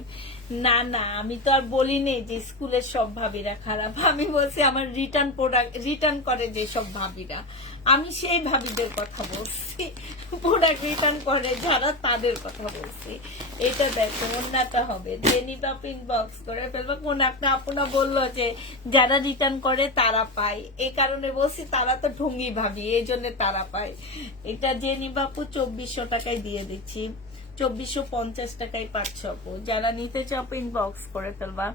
না না, আমি তো আর বলিনি যে স্কুলের সব ভাবিরা খারাপ। আমি বলছি আমার রিটার্ন প্রোডাক্ট রিটার্ন করে যে সব ভাবিরা, আমি সেই ভাবিদের কথা বলছি। প্রোডাক্ট রিটার্ন করে যারা, তাদের কথা বলছি। এটা দেখো ওন্নাটা হবে, জেনি বাপ ইনবক্স করে ফেলবো। কোন একটা আপনা বললো যে যারা রিটার্ন করে তারা পায়, এই কারণে বলছি তারা তো ঢঙ্গি ভাবি, এই জন্য তারা পায়। এটা জেনি বাপু 2400 টাকায় দিয়ে দিচ্ছি, 2450 টাকায় পাচ্ছ আপু। যারা নিতে চাও ইনবক্স করে ফেলবা।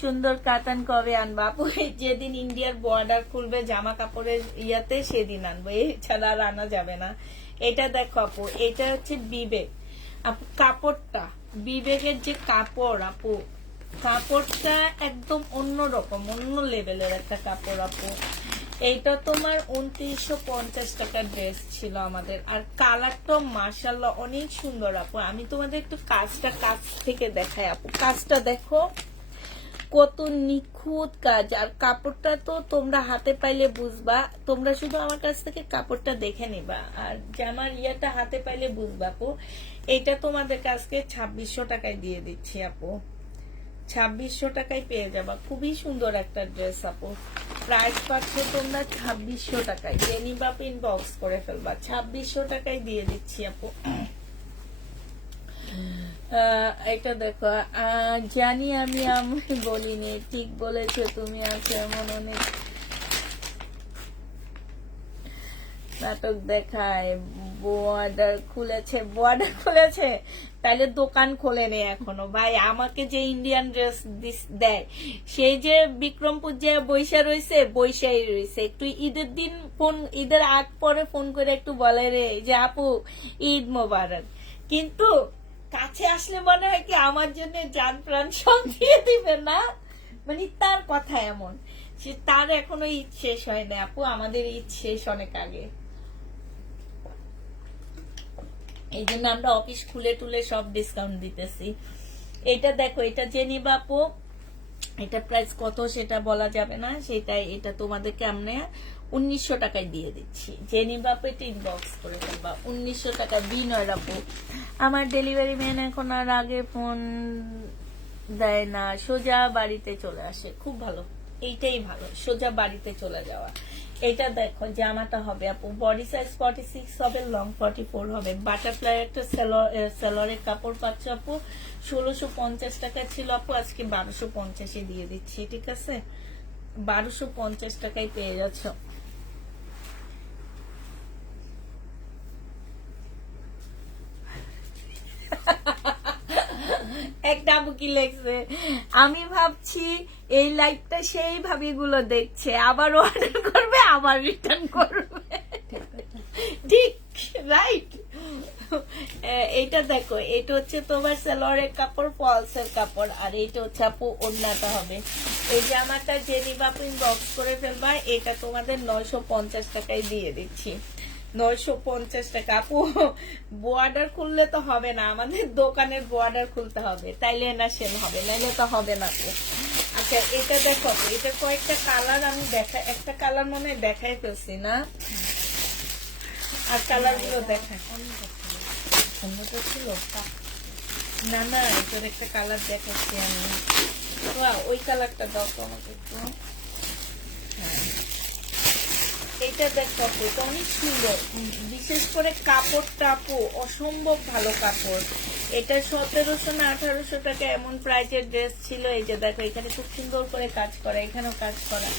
সুন্দর কাতান কবে আনবা আপু? যেদিন ইন্ডিয়ার বর্ডার খুলবে জামা কাপড়ের ইয়াতে সেদিন আনবো, এছাড়া আর আনা যাবে না। এটা দেখো আপু, এটা হচ্ছে বিবেক আপু, কাপড়টা বিবেকের যে কাপড় আপু, কাপড়টা একদম অন্যরকম, অন্য লেভেলের একটা কাপড় আপু। এইটা তোমার 2950 টাকার ড্রেস ছিল আমাদের, আর কালারটা মাশাআল্লাহ অনেক সুন্দর আপু। আমি তোমাদের একটু কাজটা কাছ থেকে দেখাই আপু, কাজটা দেখো কত নিখুঁত কাজ, আর কাপড়টা তো তোমরা হাতে পাইলে বুঝবা। তোমরা শুধু আমার কাছ থেকে কাপড়টা দেখে নিবা, আর জামার ইয়াটা হাতে পাইলে বুঝবা আপু। এটা তোমাদের কাছকে 2600 টাকায় দিয়ে দিচ্ছি আপু, 2600 টাকায় পেয়ে যাবা। খুবই সুন্দর একটা ড্রেস আপু, প্রাইস পাচ্ছ তোমরা 2600 টাকায়। জেনি বাপ ইনবক্স করে ফেলবা, 2600 টাকায় দিয়ে দিচ্ছি আপু। এটা দেখো, জানি আমি বলিনি, ঠিক বলেছো তুমি। আছে এমন অনেক নাটক দেখায়, বর্ডার খুলেছে, তাইলে দোকান খোলেনি এখনো। ভাই আমাকে যে ইন্ডিয়ান ড্রেস দেয়, সেই যে বিক্রমপুর যে বৈশাই রয়েছে, একটু ঈদের দিন ঈদের আগ পরে ফোন করে একটু বলে রে যে আপু ঈদ মোবারক, কিন্তু কাছে আসলে মনে হয় কি আমার জন্য জান প্রাণ সব দিয়ে দিবে না, মানে তার কথা এমন। সে তার এখনো ঈদ শেষ হয় না আপু, আমাদের ঈদ শেষ অনেক আগে। এই জন্য আমরা অফিস খুলে টুলে সব ডিসকাউন্ট দিতেছি। এটা দেখো, এটা জেনি বাপু, এটা প্রাইস কত সেটা বলা যাবে না, সেটাই। এটা তোমাদেরকে আমরা 1900 টাকায় দিয়ে দিচ্ছি। জেনি বাপু এটা ইনবক্স করে ফেলবা, 1900 টাকা। বিনয় আপু, আমার ডেলিভারি ম্যান এখন আর আগে ফোন দেয় না, সোজা বাড়িতে চলে আসে। খুব ভালো, এইটাই ভালো, সোজা বাড়িতে চলে যাওয়া। এটা দেখো জামাটা হবে আপু, বডি সাইজ 46 হবে, লং 44 হবে। বাটারফ্লাই একটা সেলরের কাপড় পাচ্ছ আপু, 1650 টাকা ছিল আপু, আজকে 1250 দিয়ে দিচ্ছি, ঠিক আছে? 1250 টাকায় পেয়ে যাচ্ছ। একটা আপু কি লেখছে, আমি ভাবছি এই লাইভটা সেই ভাবিগুলো দেখছে, আবার অর্ডার করবে আবার রিটার্ন করবে। ঠিক, রাইট। এইটা দেখো, এটা হচ্ছে তোমার সেলরের কাপড়, ফলসের কাপড়, আর এইটা হচ্ছে আপু ওড়নাটা হবে। এই জামাটা জেনি বাপু ইনবক্স করে ফেলবা, এটা তোমাদের 950 টাকায় দিয়ে দিচ্ছি, 950 টাকা আপু। বর্ডার খুললে তো হবে না, আমাদের দোকানের বর্ডার খুলতে হবে, তাইলে না সেল হবে, নাইলে তো হবে না আপু। আচ্ছা এটা দেখো, এটা কয়েকটা কালার আমি একটা কালার মনে হয় দেখাই ফেলছি না, আর কালার গুলো দেখা অন্যটা ছিল না, না এটার একটা কালার দেখাচ্ছি আমি। ওই কালারটা দাও তো আমাকে একটু। এটা দেখো, এটা অনেক সুন্দর, বিশেষ করে কাপড়টা আপু অসম্ভব ভালো কাপড়। এটা 1700 না 1800 টাকা এমন প্রাইজের ড্রেস ছিল। এই যে দেখো, এখানে খুব সুন্দর করে কাজ করা, এখানেও কাজ করা।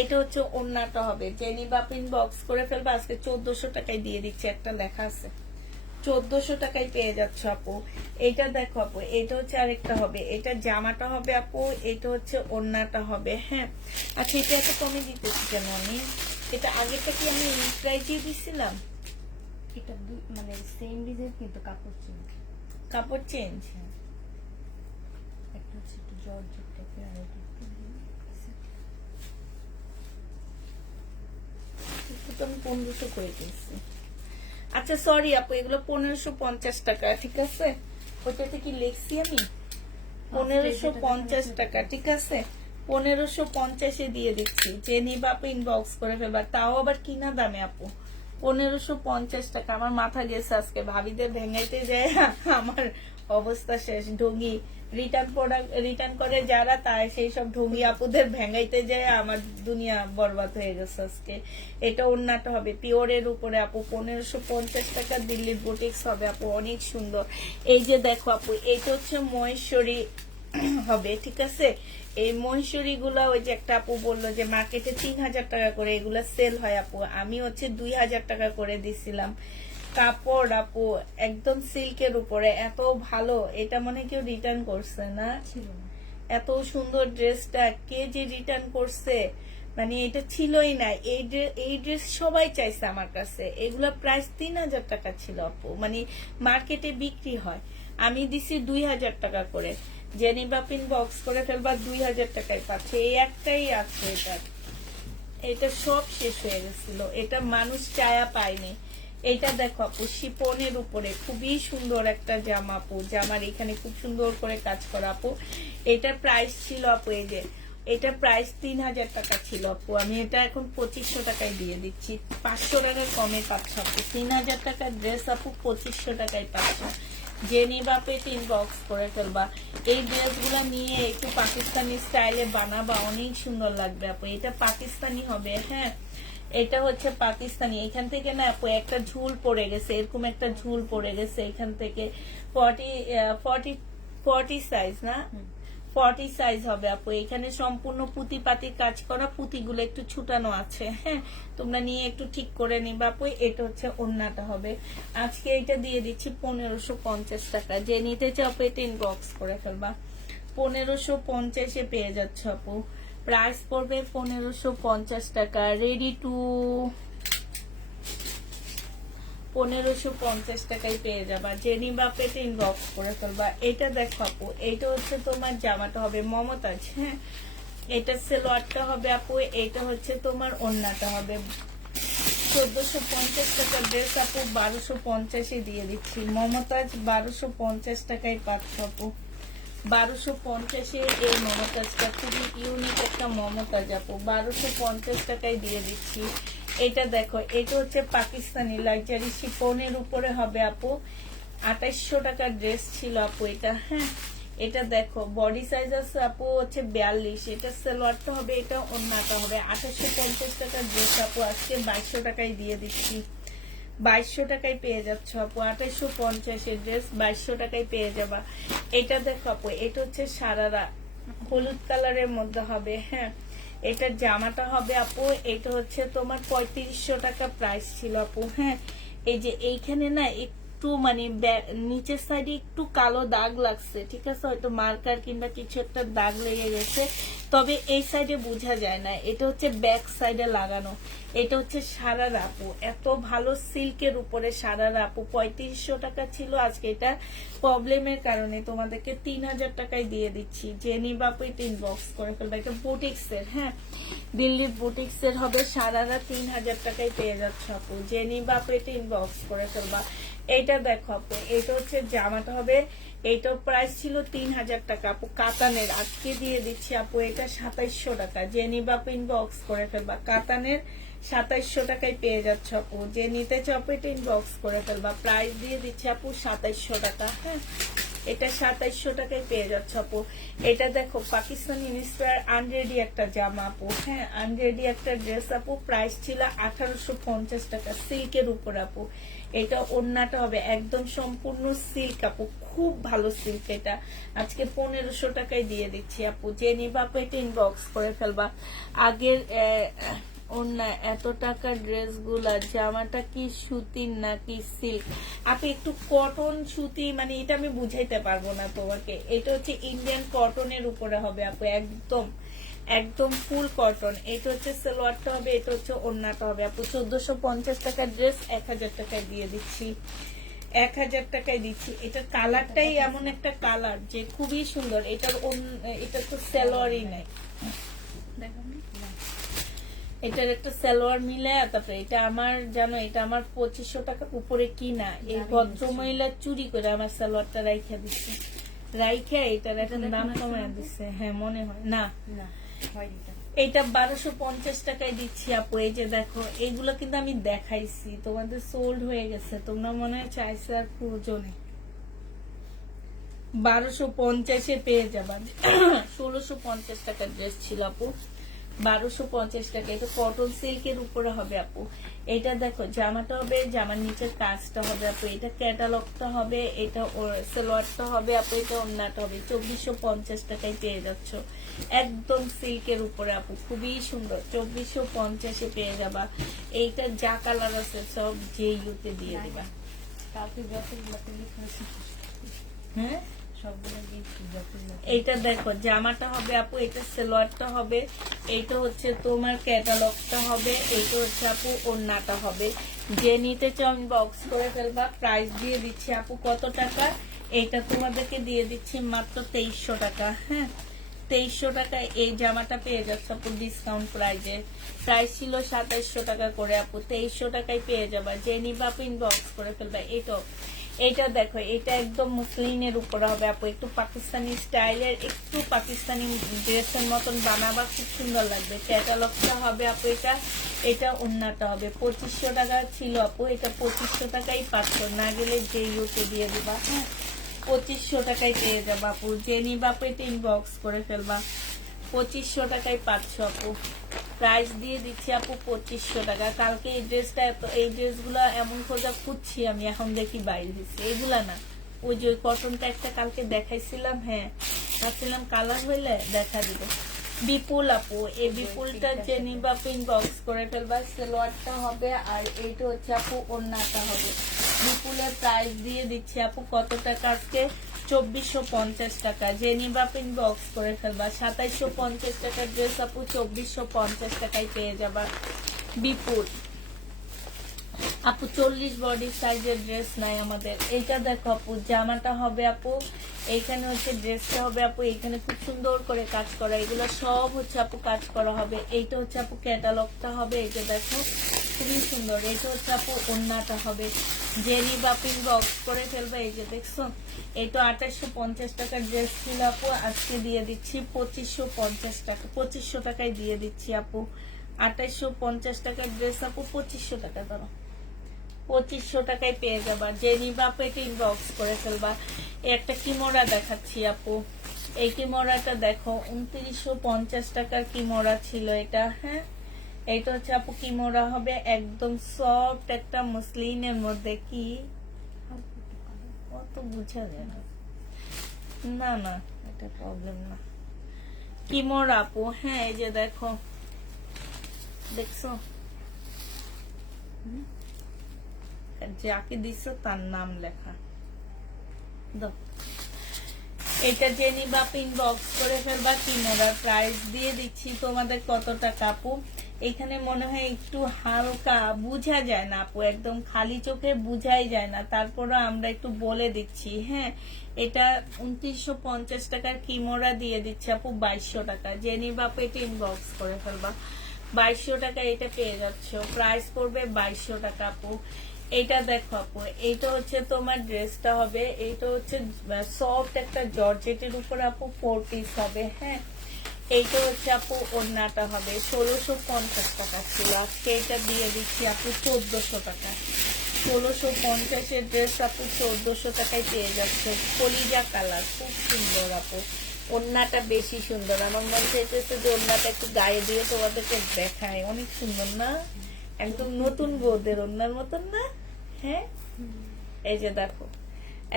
এটা হচ্ছে ওড়নাটা হবে, জেনি বাপ ইনবক্স করে ফেলবে, আজকে 1400 টাকায় দিয়ে দিচ্ছে, একটা লেখা আছে 1400 টাকায় পেয়ে যাচ্ছ আপু। এটা দেখো আপু, এটা হচ্ছে আরেকটা হবে, এটা জামাটা হবে আপু, এটা হচ্ছে ওড়নাটা হবে। হ্যাঁ আচ্ছা, এটা এত কমে দিতেছি কেন আমি? এটা আগেরটা কি আমি প্রাইজে দিছিলাম? এটা মানে সেম ডিজাইন কিন্তু কাপড় চেঞ্জ। কাপড় চেঞ্জ, একটা হচ্ছে একটু জর্জেট টাইপের, আর এটা তো আমি 1500 করে কিনছি। আচ্ছা সরি আপু, এগুলো 1550 টাকা, ঠিক আছে? ওটাতে কি লিখছি আমি? 1550 টাকা, ঠিক আছে? 1550 দিয়ে দিচ্ছি, যে নিবা আপু ইনবক্স করে ফেলবা, তাও আবার কিনা দামে আপু 1550 টাকা। আমার মাথা গেছে আজকে, ভাবিদের ভেঙাইতে যায় আমার অবস্থা শেষ। ঢঙ্গি রিটার্ন প্রোডাক্ট রিটার্ন করে যারা, তাই সেই সব ঢঙ্গি আপুদের ভেঙাইতে যায় আমার দুনিয়া বরবাদ হয়ে গেছে আজকে। এটা ওন্নাটা হবে পিওরের উপরে আপু, 1550 টাকা। দিল্লির বুটিক্স হবে আপু, অনেক সুন্দর। এই যে দেখো আপু, এইটা হচ্ছে মহেশ্বরী হবে, ঠিক আছে। এই মহেশ্বরী গুলা ওই যে একটা আপু বললো যে মার্কেটে 3000 টাকা করে এগুলা সেল হয় আপু, আমি হচ্ছে 2000 টাকা করে দিছিলাম। কাপড় আপু একদম সিল্কের উপরে, এত ভালো। এটা মনে কেউ রিটার্ন করছে না, ছিল না। এত সুন্দর ড্রেসটা কে যে রিটার্ন করছে, মানে এটা ছিলই না। এই ড্রেস সবাই চাইছে আমার কাছে। এগুলা প্রাইস 3000 টাকা ছিল আপু, মানে মার্কেটে বিক্রি হয়, আমি দিছি 2000 টাকা করে। জেনিবা পিন বক্স করে ফেলবা, 2000 টাকায় পাচ্ছে। এই একটাই আছে, এটা সব শেষ হয়ে গেছিল, এটা মানুষ চায়া পায়নি। এটা দেখো আপু, শিপনের উপরে খুবই সুন্দর একটা জামা আপু, জামার এখানে খুব সুন্দর করে কাজ করা আপু। এটার প্রাইস ছিল আপু, এই যে এটা প্রাইস 3000 টাকা ছিল আপু, আমি এটা এখন 2500 টাকায় দিয়ে দিচ্ছি। 500 টাকার কমে পাচ্ছ আপু, 3000 টাকার ড্রেস আপু 2500 টাকায় পাচ্ছ। যে নিবা পেট ইনবক্স করে ফেলবা। এই ড্রেসগুলো নিয়ে একটু পাকিস্তানি স্টাইলে বানাবা, অনেক সুন্দর লাগবে আপু। এটা পাকিস্তানি হবে, হ্যাঁ এটা হচ্ছে পাকিস্তানি। এখান থেকে না আপু একটা ঝুল পড়ে গেছে, এরকম একটা ঝুল পড়ে গেছে এখান থেকে। 40 সাইজ না, 40 সাইজ হবে আপু। এখানে সম্পূর্ণ পুঁতি পাতি কাজ করা, পুঁতিগুলো একটু ছুটানো আছে, হ্যাঁ তোমরা নিয়ে একটু ঠিক করে নিবা আপু। এটা হচ্ছে ওন্নাটা হবে। আজকে এটা দিয়ে দিচ্ছি 1550 টাকা। যে নিতে চাও এটা ইনবক্স করে ফেলবা, 1550 পেয়ে যাচ্ছ আপু। প্রাইস পড়বে 1550 টাকা। রেডি টু 1550 টাকায় পেয়ে যাবা। জেনি বাপেট ইনবক্স করে ফেলবা। এটা দেখো আপু, এইটা হচ্ছে তোমার জামাটা হবে মমতাজ, হ্যাঁ এটা সেলোয়ারটা হবে আপু। এইটা হচ্ছে তোমার ওন্নাটা হবে। 1450 টাকার ড্রেস আপু 1250 দিয়ে দিচ্ছি। মমতাজ 1250 টাকায় পাচ্ছ আপু, 1250 এই মমতাজটা খুবই ইউনিক একটা মমতাজ আপু, 1250 টাকায় দিয়ে দিচ্ছি। এটা দেখো, এটা হচ্ছে পাকিস্তানি লাক্সারি শিফনের উপরে হবে আপু। 2800 টাকার ড্রেস ছিল আপু এটা, হ্যাঁ এটা দেখো বডি সাইজ আছে আপু হচ্ছে 42। এটা সালোয়ারটা হবে, এটা ওন্নাটা হবে। 2850 টাকার ড্রেস আপু আজকে 2200 টাকায় দিয়ে দিচ্ছি। 2200 টাকায় পেয়ে যাচ্ছ আপু। 2850 এর ড্রেস 2200 টাকায় পেয়ে যাবা। এটা দেখো আপু, এটা হচ্ছে সারারা হলুদ কালারের মধ্যে হবে, হ্যাঁ এটা জামাটা হবে আপু। এটা হচ্ছে তোমার 3500 টাকা প্রাইস ছিল আপু, হ্যাঁ এই যে এইখানে না একটু মানে নিচের সাইডে একটু কালো দাগ লাগছে, ঠিক আছে হয়তো মার্কার কিংবা কিছু একটা দাগ লেগে গেছে, তবে এই সাইডে বোঝা যায় না। এটা হচ্ছে ব্যাক সাইডে লাগানো। এটা হচ্ছে সারারা আপু, এত ভালো সিল্কের উপরে সারারা আপু। 3500 টাকা ছিল, আজকে এটা প্রবলেমের কারণে তোমাদেরকে 3000 টাকায় দিয়ে দিচ্ছি। যে নিবা আপু এটা ইনবক্স করে ফেলবে। এটা বুটিক্সের, হ্যাঁ দিল্লির বুটিক্সের হবে সারারা, 3000 টাকায় পেয়ে যাচ্ছ আপু। যে নিবা আপু এটা ইনবক্স করে ফেলবা। এইটা দেখো আপু, এটা হচ্ছে জামাটা হবে। এইটার প্রাইস ছিল 3000 টাকা আপু, কাতানের। আজকে দিয়ে দিচ্ছি আপু এটা 2700 টাকা। যে নিবা আপু ইনবক্স করে ফেলবা। কাতানের 2700 টাকায় পেয়ে যাচ্ছ আপু। যে নিতে চাও আপু এটা ইনবক্স করে ফেলবা। প্রাইস দিয়ে দিচ্ছি আপু 2700 টাকা, হ্যাঁ এটা 2700 টাকায় পেয়ে যাচ্ছ আপু। এটা দেখো পাকিস্তানি ইন্সপায়ার আনরেডি একটা জামা আপু, হ্যাঁ আনরেডি একটা ড্রেস আপু। প্রাইস ছিল 1850 টাকা, সিল্কের উপর আপু। এটা ওন্নাটা হবে একদম সম্পূর্ণ সিল্ক আপু, খুব ভালো সিল্ক। এটা আজকে 1500 টাকায় দিয়ে দিচ্ছি আপু। যে নিবা আপু এটা ইনবক্স করে ফেলবা। আগের ওন্না এত টাকার ড্রেস গুলা, জামাটা কি সুতির নাকি সিল্ক আপু? একটু কটন সুতি, মানে এটা আমি বুঝাইতে পারবো না তোমাকে। এটা হচ্ছে ইন্ডিয়ান কটনের উপরে হবে আপু, একদম একদম ফুল কটন। এটা হচ্ছে সালোয়ারটা হবে, এটা হচ্ছে ওন্নাটা হবে আপু। 1450 টাকার ড্রেস 1000 টাকায় দিয়ে দিচ্ছি, 1000 টাকায় দিচ্ছি। এটার কালারটাই এমন একটা কালার যে খুবই সুন্দর। এটা তো সালোয়ারই নাই, এটার একটা সালোয়ার মিলে। তারপরে এটা আমার জানো, এটা আমার 2500 টাকার উপরে কিনা। এই ভদ্র মহিলা চুরি করে আমার সালোয়ারটা রাইখা দিচ্ছে, রাইখা এটার একটা দাম কমায় দিচ্ছে, হ্যাঁ মনে হয় না হয় এটা। এইটা 1250 টাকায় দিচ্ছি আপু। এই যে দেখো, এইগুলো কিন্তু আমি দেখাইছি, তোমাদের সোল্ড হয়ে গেছে, তোমরা মনে হয় চাইছে আর প্রয়োজনে। 1250-এ পেয়ে যাবা। 1650 টাকার ড্রেস ছিল আপু, 1250 টাকা। এটা কটন সিল্কের উপরে হবে আপু। এটা দেখো, জামাটা হবে, জামার নিচের কাজটা হবে আপু, এটা ক্যাটালগটা হবে, এটা সালোয়ারটা হবে আপু, এটা ওড়নাটা হবে। 2450 টাকায় পেয়ে যাচ্ছ, একদম সিল্কের উপরে আপু, খুবই সুন্দর। 2450-এ পেয়ে যাবা। এইটা যা কালার আছে সব যে ইউতে দিয়ে দিবা। কালকে যতগুলোতে লিখেছি হ্যাঁ, সবগুলো দিয়েছি যতগুলো। এইটা দেখো, জামাটা হবে আপু, এটা সালোয়ারটা হবে, এইটা হচ্ছে তোমার ক্যাটালগটা হবে, এইটা হচ্ছে আপু ওড়নাটা হবে। যে নিতে চাও বক্স করে ফেলবা। প্রাইস দিয়ে দিচ্ছি আপু কত টাকা, এইটা তোমাদেরকে দিয়ে দিচ্ছি মাত্র 2300 টাকা। হ্যাঁ, 2300 টাকায় এই জামাটা পেয়ে যাচ্ছে আপু ডিসকাউন্ট প্রাইজে। প্রাইস ছিল 2700 টাকা করে আপু, 2300 টাকায় পেয়ে যাবা। যে নিবা আপু ইনবক্স করে ফেলবা। এইটা দেখো, এটা একদম মুসলিনের উপরে হবে আপু, একটু পাকিস্তানি স্টাইলের, একটু পাকিস্তানি ড্রেসের মতন বানাবা, খুব সুন্দর লাগবে। ক্যাটালগটা হবে আপু, এটা ওড়নাটা হবে। 2500 টাকা ছিল আপু, এটা 2500 টাকাই পাচ্ছ, না গেলে যে ইউকে দিয়ে দিবা। হ্যাঁ, 2500 টাকায় পেয়ে যাবা আপু। যে নিবা আপু এটা ইনবক্স করে ফেলবা। 2500 টাকায় পাচ্ছ আপু। প্রাইস দিয়ে দিচ্ছি আপু 2500 টাকা। কালকে এই ড্রেসগুলো এমন খোঁজা খুঁজছি আমি, এখন দেখি বাইরে দিচ্ছি। এগুলা না, ওই যে কটনটা একটা কালকে দেখাইছিলাম, হ্যাঁ ভাবছিলাম কালার হইলে দেখা দিব। বিপুল আপু, এই বিপুলটা যে নিবা আপু ইনবক্স করে ফেলবা। সালোয়ারটা হবে, আর এইটা হচ্ছে আপু ওড়নাটা হবে। বিপুলের প্রাইস দিয়ে দিচ্ছি আপু কত টাকা আজকে, 2450 টাকা। যে নিবা আপু ইনবক্স করে ফেলবা। 2750 টাকার ড্রেস আপু 2450 টাকায় পেয়ে যাবা। বিপুল আপু 40 বডি সাইজের ড্রেস নাই আমাদের। এইটা দেখো আপু, জামাটা হবে আপু, এইখানে হচ্ছে ড্রেসটা হবে আপু, এইখানে খুব সুন্দর করে কাজ করা, এগুলো সব হচ্ছে আপু কাজ করা হবে। এইটা হচ্ছে আপু ক্যাটালগটা হবে, এইটা দেখো খুবই সুন্দর। এইটা হচ্ছে আপু ওড়নাটা হবে। যে নিবা আপু ইনবক্স করে ফেলবে। এই যে দেখছো, এইটা 2850 টাকার ড্রেস ছিল আপু, আজকে দিয়ে দিচ্ছি 2550 টাকা, 2500 টাকায় দিয়ে দিচ্ছি আপু। 2850 টাকার ড্রেস আপু 2500 টাকা ধরো, 2500 টাকায় পেয়ে যাবা। যে নিবা আপু এটা ইনবক্স করে ফেলবা। একটা কিমোরা দেখাচ্ছি আপু, এই কিমোরাটা দেখো, 2950 টাকার কিমোরা ছিল এটা। হ্যাঁ, এইটা হচ্ছে আপু কিমোরা হবে, একদম সফট একটা মসলিনের মধ্যে। কি অত বুঝা যায় না, না না এটা প্রবলেম না। কিমোরা আপু, হ্যাঁ এই যে দেখো, দেখছো যাকে দিচ্ছ তার নাম লেখা। এটা যে নিবা ইনবক্স করে ফেলবা। কিমোরার প্রাইস দিয়ে দিচ্ছি তোমাদের কত টাকা আপু। এখানে মনে হয় একটু হালকা বুঝা যায় না আপু, একদম খালি চোখে বুঝাই যায় না, তারপরে আমরা একটু বলে দিচ্ছি। হ্যাঁ, এটা 2950 টাকার কিমোরা দিয়ে দিচ্ছে আপু 2200 টাকা। যে নিবা আপু এটা ইনবক্স করে ফেলবা। 2200 টাকা এটা পেয়ে যাচ্ছ, প্রাইস পড়বে 2200 টাকা আপু। এটা দেখো আপু, এইটা হচ্ছে তোমার ড্রেসটা হবে, এইটা হচ্ছে সফট একটা জর্জেটের উপর আপু 4 পিস হবে। হ্যাঁ, এইটা হচ্ছে আপু ওড়নাটা হবে। 1650 টাকা ছিল, আজকে এটা দিয়ে দিচ্ছি আপু 1400 টাকা। 1650-এর ড্রেস আপু 1400 টাকায় পেয়ে যাচ্ছে। কলিজা কালার, খুব সুন্দর আপু। ওড়নাটা বেশি সুন্দর, আমার মনে চাইতেছে যে ওড়নাটা একটু গায়ে দিয়ে তোমাদেরকে দেখায়, অনেক সুন্দর না, একদম নতুন বৌদের ওড়নার মতন না। হ্যাঁ, এই যে দেখো,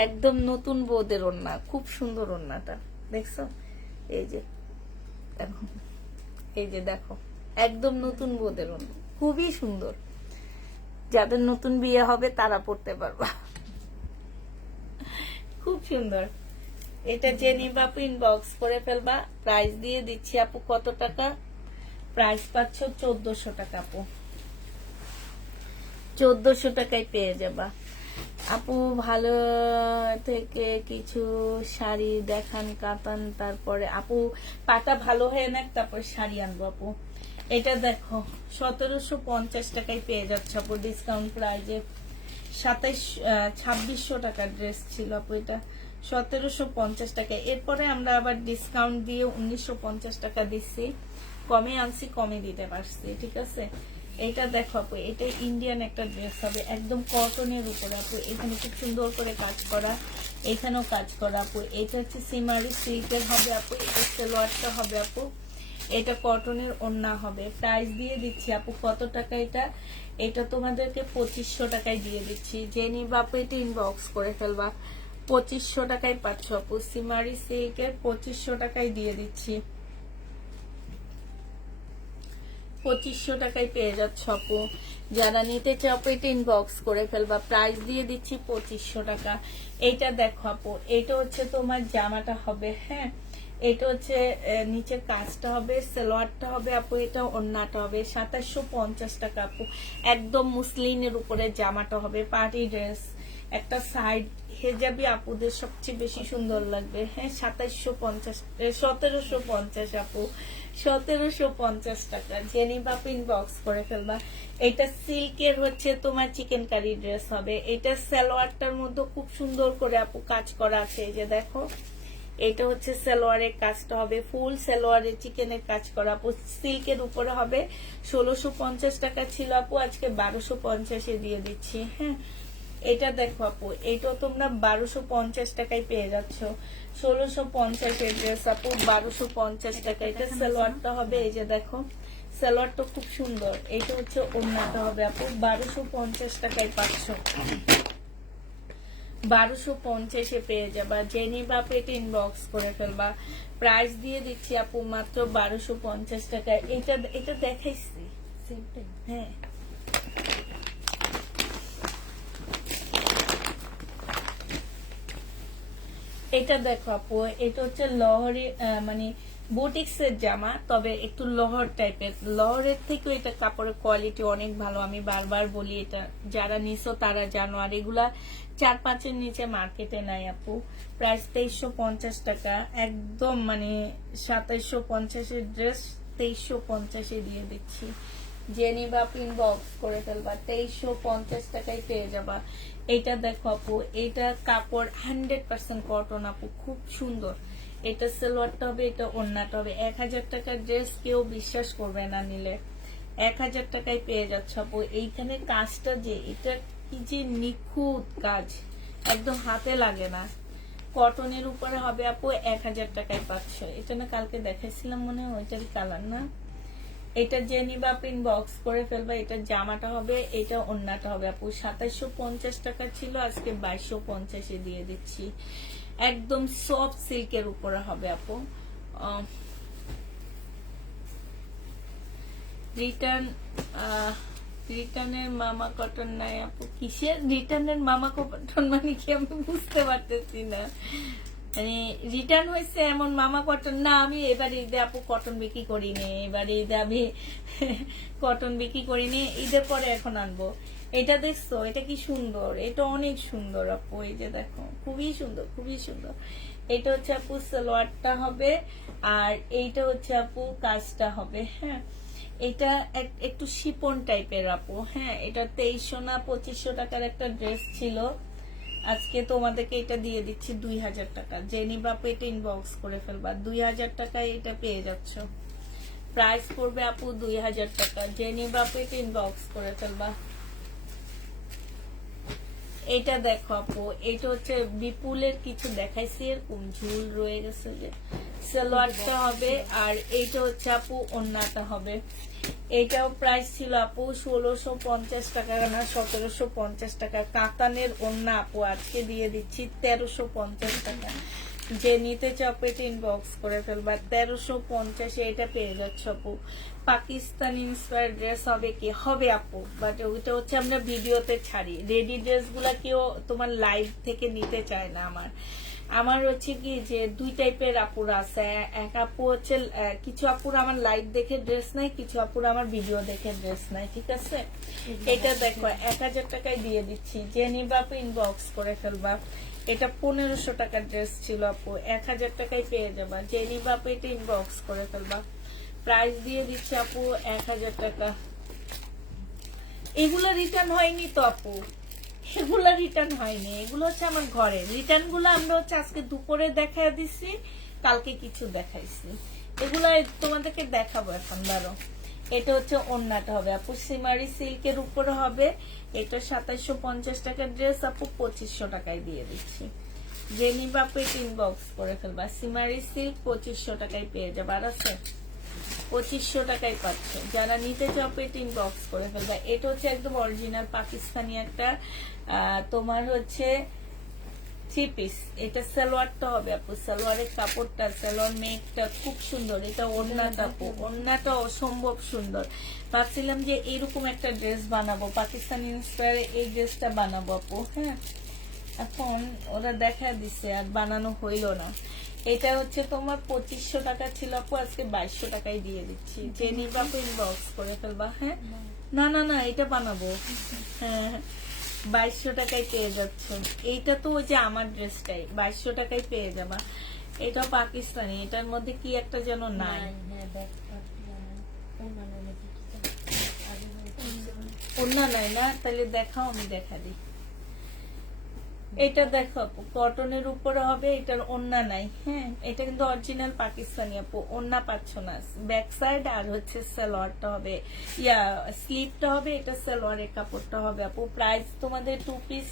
একদম নতুন বৌদের ওড়না, খুব সুন্দর ওড়নাটা, দেখছো? এই যে দেখো, এই যে দেখো, একদম নতুন বৌদের ওড়না, খুবই সুন্দর। যাদের নতুন বিয়ে হবে তারা পড়তে পারবা, খুব সুন্দর। এটা যে নিবা আপু ইনবক্স করে ফেলবা। প্রাইস দিয়ে দিচ্ছি আপু কত টাকা, প্রাইস পাচ্ছ 1400 টাকা আপু, 1400 টাকায় পেয়ে যাবা আপু। ভালো থেকে কিছু শাড়ি দেখান, কাতান, তারপরে আপু পাটা ভালো হয়ে না, তারপরে শাড়ি আনবো আপু। এটা দেখো 1750 টাকায় পেয়ে যাচ্ছে আপু ডিসকাউন্ট প্রাইজে। 2600 টাকার ড্রেস ছিল আপু, এটা 1750 টাকা। এরপরে আমরা আবার ডিসকাউন্ট দিয়ে 1950 টাকা দিচ্ছি। কমে আনছি, কমে দিতে পারছি, ঠিক আছে। এটা দেখো আপু, এটা ইন্ডিয়ান একটা ড্রেস হবে, একদম কটনের উপরে আপু, এখানে খুব সুন্দর করে কাজ করা, এখানেও কাজ করা আপু। এটা হচ্ছে সিমারি সিল্কের হবে আপু, এটা সালোয়ারটা হবে আপু, এটা কটনের ওড়না হবে। প্রাইস দিয়ে দিচ্ছি আপু কত টাকা এটা, এটা তোমাদেরকে 2500 টাকায় দিয়ে দিচ্ছি। যে নিবা আপু এটা ইনবক্স করে ফেলবা, 2500 টাকায় পাচ্ছ আপু, সিমারি সিল্কের 2500 টাকায় দিয়ে দিচ্ছি, 2500 টাকায় পেয়ে যাচ্ছ আপু। যারা নিতে চাও আপু এটা ইনবক্স করে ফেলবা, প্রাইস দিয়ে দিচ্ছি 2500 টাকা। এইটা দেখো আপু, এটা হচ্ছে তোমার জামাটা হবে, হ্যাঁ, এটা হচ্ছে নিচের কাজটা হবে, সালোয়ারটা হবে আপু, এটা ওড়নাটা হবে, 2750 টাকা আপু। একদম মুসলিনের উপরে জামাটা হবে, পার্টি ড্রেস, একটা সাইড হেজাবি আপুদের সবচেয়ে বেশি সুন্দর লাগবে, হ্যাঁ, 2750, 1750 আপু, 1750 টাকা। জেনি বাপ ইনবক্স করে ফেলবা। এটা সিল্কের হচ্ছে তোমার চিকেন কারি ড্রেস হবে, এটা সালোয়ারটার মধ্যে খুব সুন্দর করে আপু কাজ করা আছে, এই যে দেখো, এটা হচ্ছে সালোয়ারের কাজটা হবে, ফুল সালোয়ারের চিকেনের কাজ করা আপু, সিল্কের উপরে হবে। 1650 টাকা ছিল আপু, আজকে 1250 দিয়ে দিচ্ছি, হ্যাঁ। এটা দেখো আপু, এটাও তোমরা 1250 টাকায় পেয়ে যাচ্ছ, 1650 ড্রেস আপু, 1250 টাকা। এটা সালোয়ারটা হবে, এই যে দেখো, সালোয়ারটা খুব সুন্দর। এটা হচ্ছে ওড়নাটা হবে আপু, 1250 টাকায় পাচ্ছ, 1250 পেয়ে যাবা। জেনি বাপ এটা ইনবক্স করে ফেলবা, প্রাইস দিয়ে দিচ্ছি আপু মাত্র 1250 টাকায়। এটা এটা দেখাইছি, হ্যাঁ, এটা দেখো আপু, এটা হচ্ছে লহরি, মানে বুটিক্স এর জামা, তবে একটু লহর টাইপের, লহরের থেকে এটা কাপড়ের কোয়ালিটি অনেক ভালো, আমি বারবার বলি, এটা যারা নিছো তারা জানো। আর এগুলা 4-5 নিচে মার্কেটে নাই আপু। প্রাইস 2350 টাকা, একদম মানে 2750 ড্রেস 2350 দিয়ে দিচ্ছি। জেনি বা ইনবক্স করে ফেলবা, 2350 টাকায় পেয়ে যাবা। এটা দেখো আপু, এটা কাপড় 100% কটন আপু, খুব সুন্দর। এটা সালোয়ারটা হবে, এটা ওড়নাটা হবে। 1000 টাকার ড্রেস কেউ বিশ্বাস করবে না নিলে, 1000 টাকায় পেয়ে যাচ্ছে আপু। এইখানে কাজটা যে, এটা কি যে নিখুঁত কাজ, একদম হাতে লাগে না, কটনের উপরে হবে আপু, 1000 টাকায় পাচ্ছ। এটা না কালকে দেখাইছিলাম মনে হয়, ওইটারই কালার না। এটা জেনি বা ইনবক্স করে ফেলবা। এটা জামাটা হবে, এটা ওড়নাটা হবে আপু। 2750 টাকা ছিল, আজকে 2250 দিয়ে দিচ্ছি। একদম সফট সিল্কের উপরে হবে আপু। রিটার্নের মামা কটন নাই আপু, কিসের রিটার্নের মামা কটন মানে কি আমি বুঝতে পারতেছি না। মানে রিটার্ন হয়েছে এমন মামা কটন না। আমি এবার ঈদে আপু কটন বিক্রি করিনি, এবার ঈদে আমি কটন বিক্রি করিনি, ঈদের পরে এখন আনবো। এটা দেখছো, এটা কি সুন্দর, এটা অনেক সুন্দর আপু, এই যে দেখো, খুবই সুন্দর, খুবই সুন্দর। এটা হচ্ছে আপু সালোয়ারটা হবে, আর এইটা হচ্ছে আপু কাজটা হবে, হ্যাঁ। এটা একটু শিপন টাইপের আপু, হ্যাঁ। এটা 2300 না 2500 টাকার একটা ড্রেস ছিল, আজকে তোমাদেরকে এটা দিয়ে দিচ্ছি 2000 টাকা। জেনি বাপু এটা ইনবক্স করে ফেলবা, 2000 টাকায় এটা পেয়ে যাচ্ছ। প্রাইস পড়বে আপু 2000 টাকা। জেনি বাপু এটা ইনবক্স করে ফেলবা। এটা দেখো আপু, এটা হচ্ছে বিপুলের কিছু দেখাইছি, এরকম ঝুল রয়ে গেছে, যে সালোয়ারটা হবে, আর এইটা হচ্ছে আপু ওড়নাটা হবে। এটাও প্রাইস ছিল আপু 1650 টাকা না 1750 টাকা। কাতানের ওড়না আপু, আজকে দিয়ে দিচ্ছি 1350 টাকা। যে নিতে চাও এটা ইনবক্স করে ফেলবা, 1350 এটা পেয়ে যাচ্ছে আপু। পাকিস্তানি ইন্সপায়ার্ড ড্রেস হবে কি হবে আপু, বাট ওইটা হচ্ছে আমরা ভিডিওতে ছাড়ি। রেডি ড্রেস গুলা কেউ তোমার লাইভ থেকে নিতে চায় না। আমার হচ্ছে কি যে দুই টাইপের আপুর আছে। এক আপু হচ্ছে, কিছু আপুর আমার লাইভ দেখে ড্রেস নাই, কিছু আপুর আমার ভিডিও দেখে ড্রেস নাই, ঠিক আছে। এটা দেখো 1000 টাকায় দিয়ে দিচ্ছি। যে নিবা আপু ইনবক্স করে ফেলবা। এটা 1500 টাকার ড্রেস ছিল আপু, 1000 টাকায় পেয়ে যাবা। যে নিবা আপু এটা ইনবক্স করে ফেলবা, প্রাইস দিয়ে দিচ্ছি আপু 1000 টাকা। এগুলো রিটার্ন হয়নি তো আপু, এগুলো রিটার্ন হয়নি, এগুলো হচ্ছে আমার ঘরে। রিটার্ন গুলো আমরা হচ্ছে আজকে দুপুরে দেখা দিচ্ছি, কালকে কিছু দেখাইছি। এগুলা তোমাদেরকে দেখাবো এখন, দাঁড়ো। এটা হচ্ছে ওড়নাটা হবে আপু সিমারি সিল্কের উপরে হবে। এটা 2750 টাকার ড্রেস আপু 2500 টাকায় দিয়ে দিচ্ছি। যে নিবা আপু এটা ইনবক্স করে ফেলবা। সিমারি সিল্ক 2500 টাকায় পেয়ে যাবে। আর আছে 2500 টাকায় পাচ্ছে। যারা নিতে চাও এটা ইনবক্স করে ফেলবা। এটা হচ্ছে একদম অরিজিনাল পাকিস্তানি একটা তোমার হচ্ছে 3 পিস। এটা সালোয়ারটা হবে আপু, সালোয়ারের কাপড়টা, সালোয়ার মেকটা খুব সুন্দর। এটা ওড়নাটা আপু, ওড়নাটা অসম্ভব সুন্দর। ভাবছিলাম যে এরকম একটা ড্রেস বানাবো, পাকিস্তানি ইন্সপায়ারে এই ড্রেসটা বানাবো আপু। হ্যাঁ, এখন ওরা দেখা দিছে আর বানানো হইল না। এটা হচ্ছে তোমার 2500 টাকা ছিল আপু, আজকে 2200 টাকায় দিয়ে দিচ্ছি। যে নিবা আপু ইনবক্স করে ফেলবা। হ্যাঁ, না না না, এটা বানাবো। হ্যাঁ, 2200 টাকায় পেয়ে যাচ্ছ। এইটা তো ওই যে আমার ড্রেসটাই 2200 টাকায় পেয়ে যাবা। এটা পাকিস্তানি, এটার মধ্যে কি একটা যেন নাই। হ্যাঁ ব্যাক পার্ট অন্যান্য নাকি আগে অন্য নাই না, তাহলে দেখাও, আমি দেখা দিই। এটা দেখো আপু, কটনের উপরে হবে, এটার ওন্না নাই। হ্যাঁ, এটা কিন্তু অরিজিনাল পাকিস্তানি আপু। ওন্না পাচ্ছ না, ব্যাক সাইড আর হচ্ছে সালোয়ারটা হবে, স্লিপটা হবে। এটা সালোয়ারের কাপড়টা হবে আপু। প্রাইস তোমাদের 2 পিস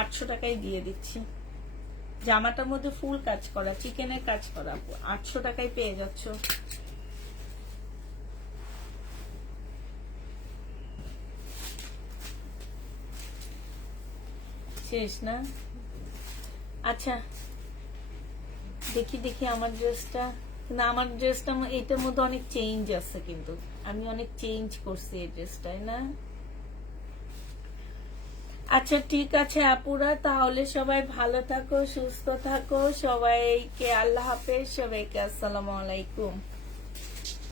800 টাকায় দিয়ে দিচ্ছি। জামাটার মধ্যে ফুল কাজ করা, চিকেনের কাজ করা আপু, 800 টাকায় পেয়ে যাচ্ছ। শেষ না? আচ্ছা, দেখি দেখি আমার ড্রেসটা। না, আমার ড্রেসটা এটার মধ্যে অনেক চেঞ্জ আছে, কিন্তু আমি অনেক চেঞ্জ করছি এই ড্রেসটায় না। আচ্ছা ঠিক আছে আপুরা, তাহলে সবাই ভালো থাকো, সুস্থ থাকো। সবাইকে আল্লাহ হাফেজ, সবাইকে আসসালামু আলাইকুম।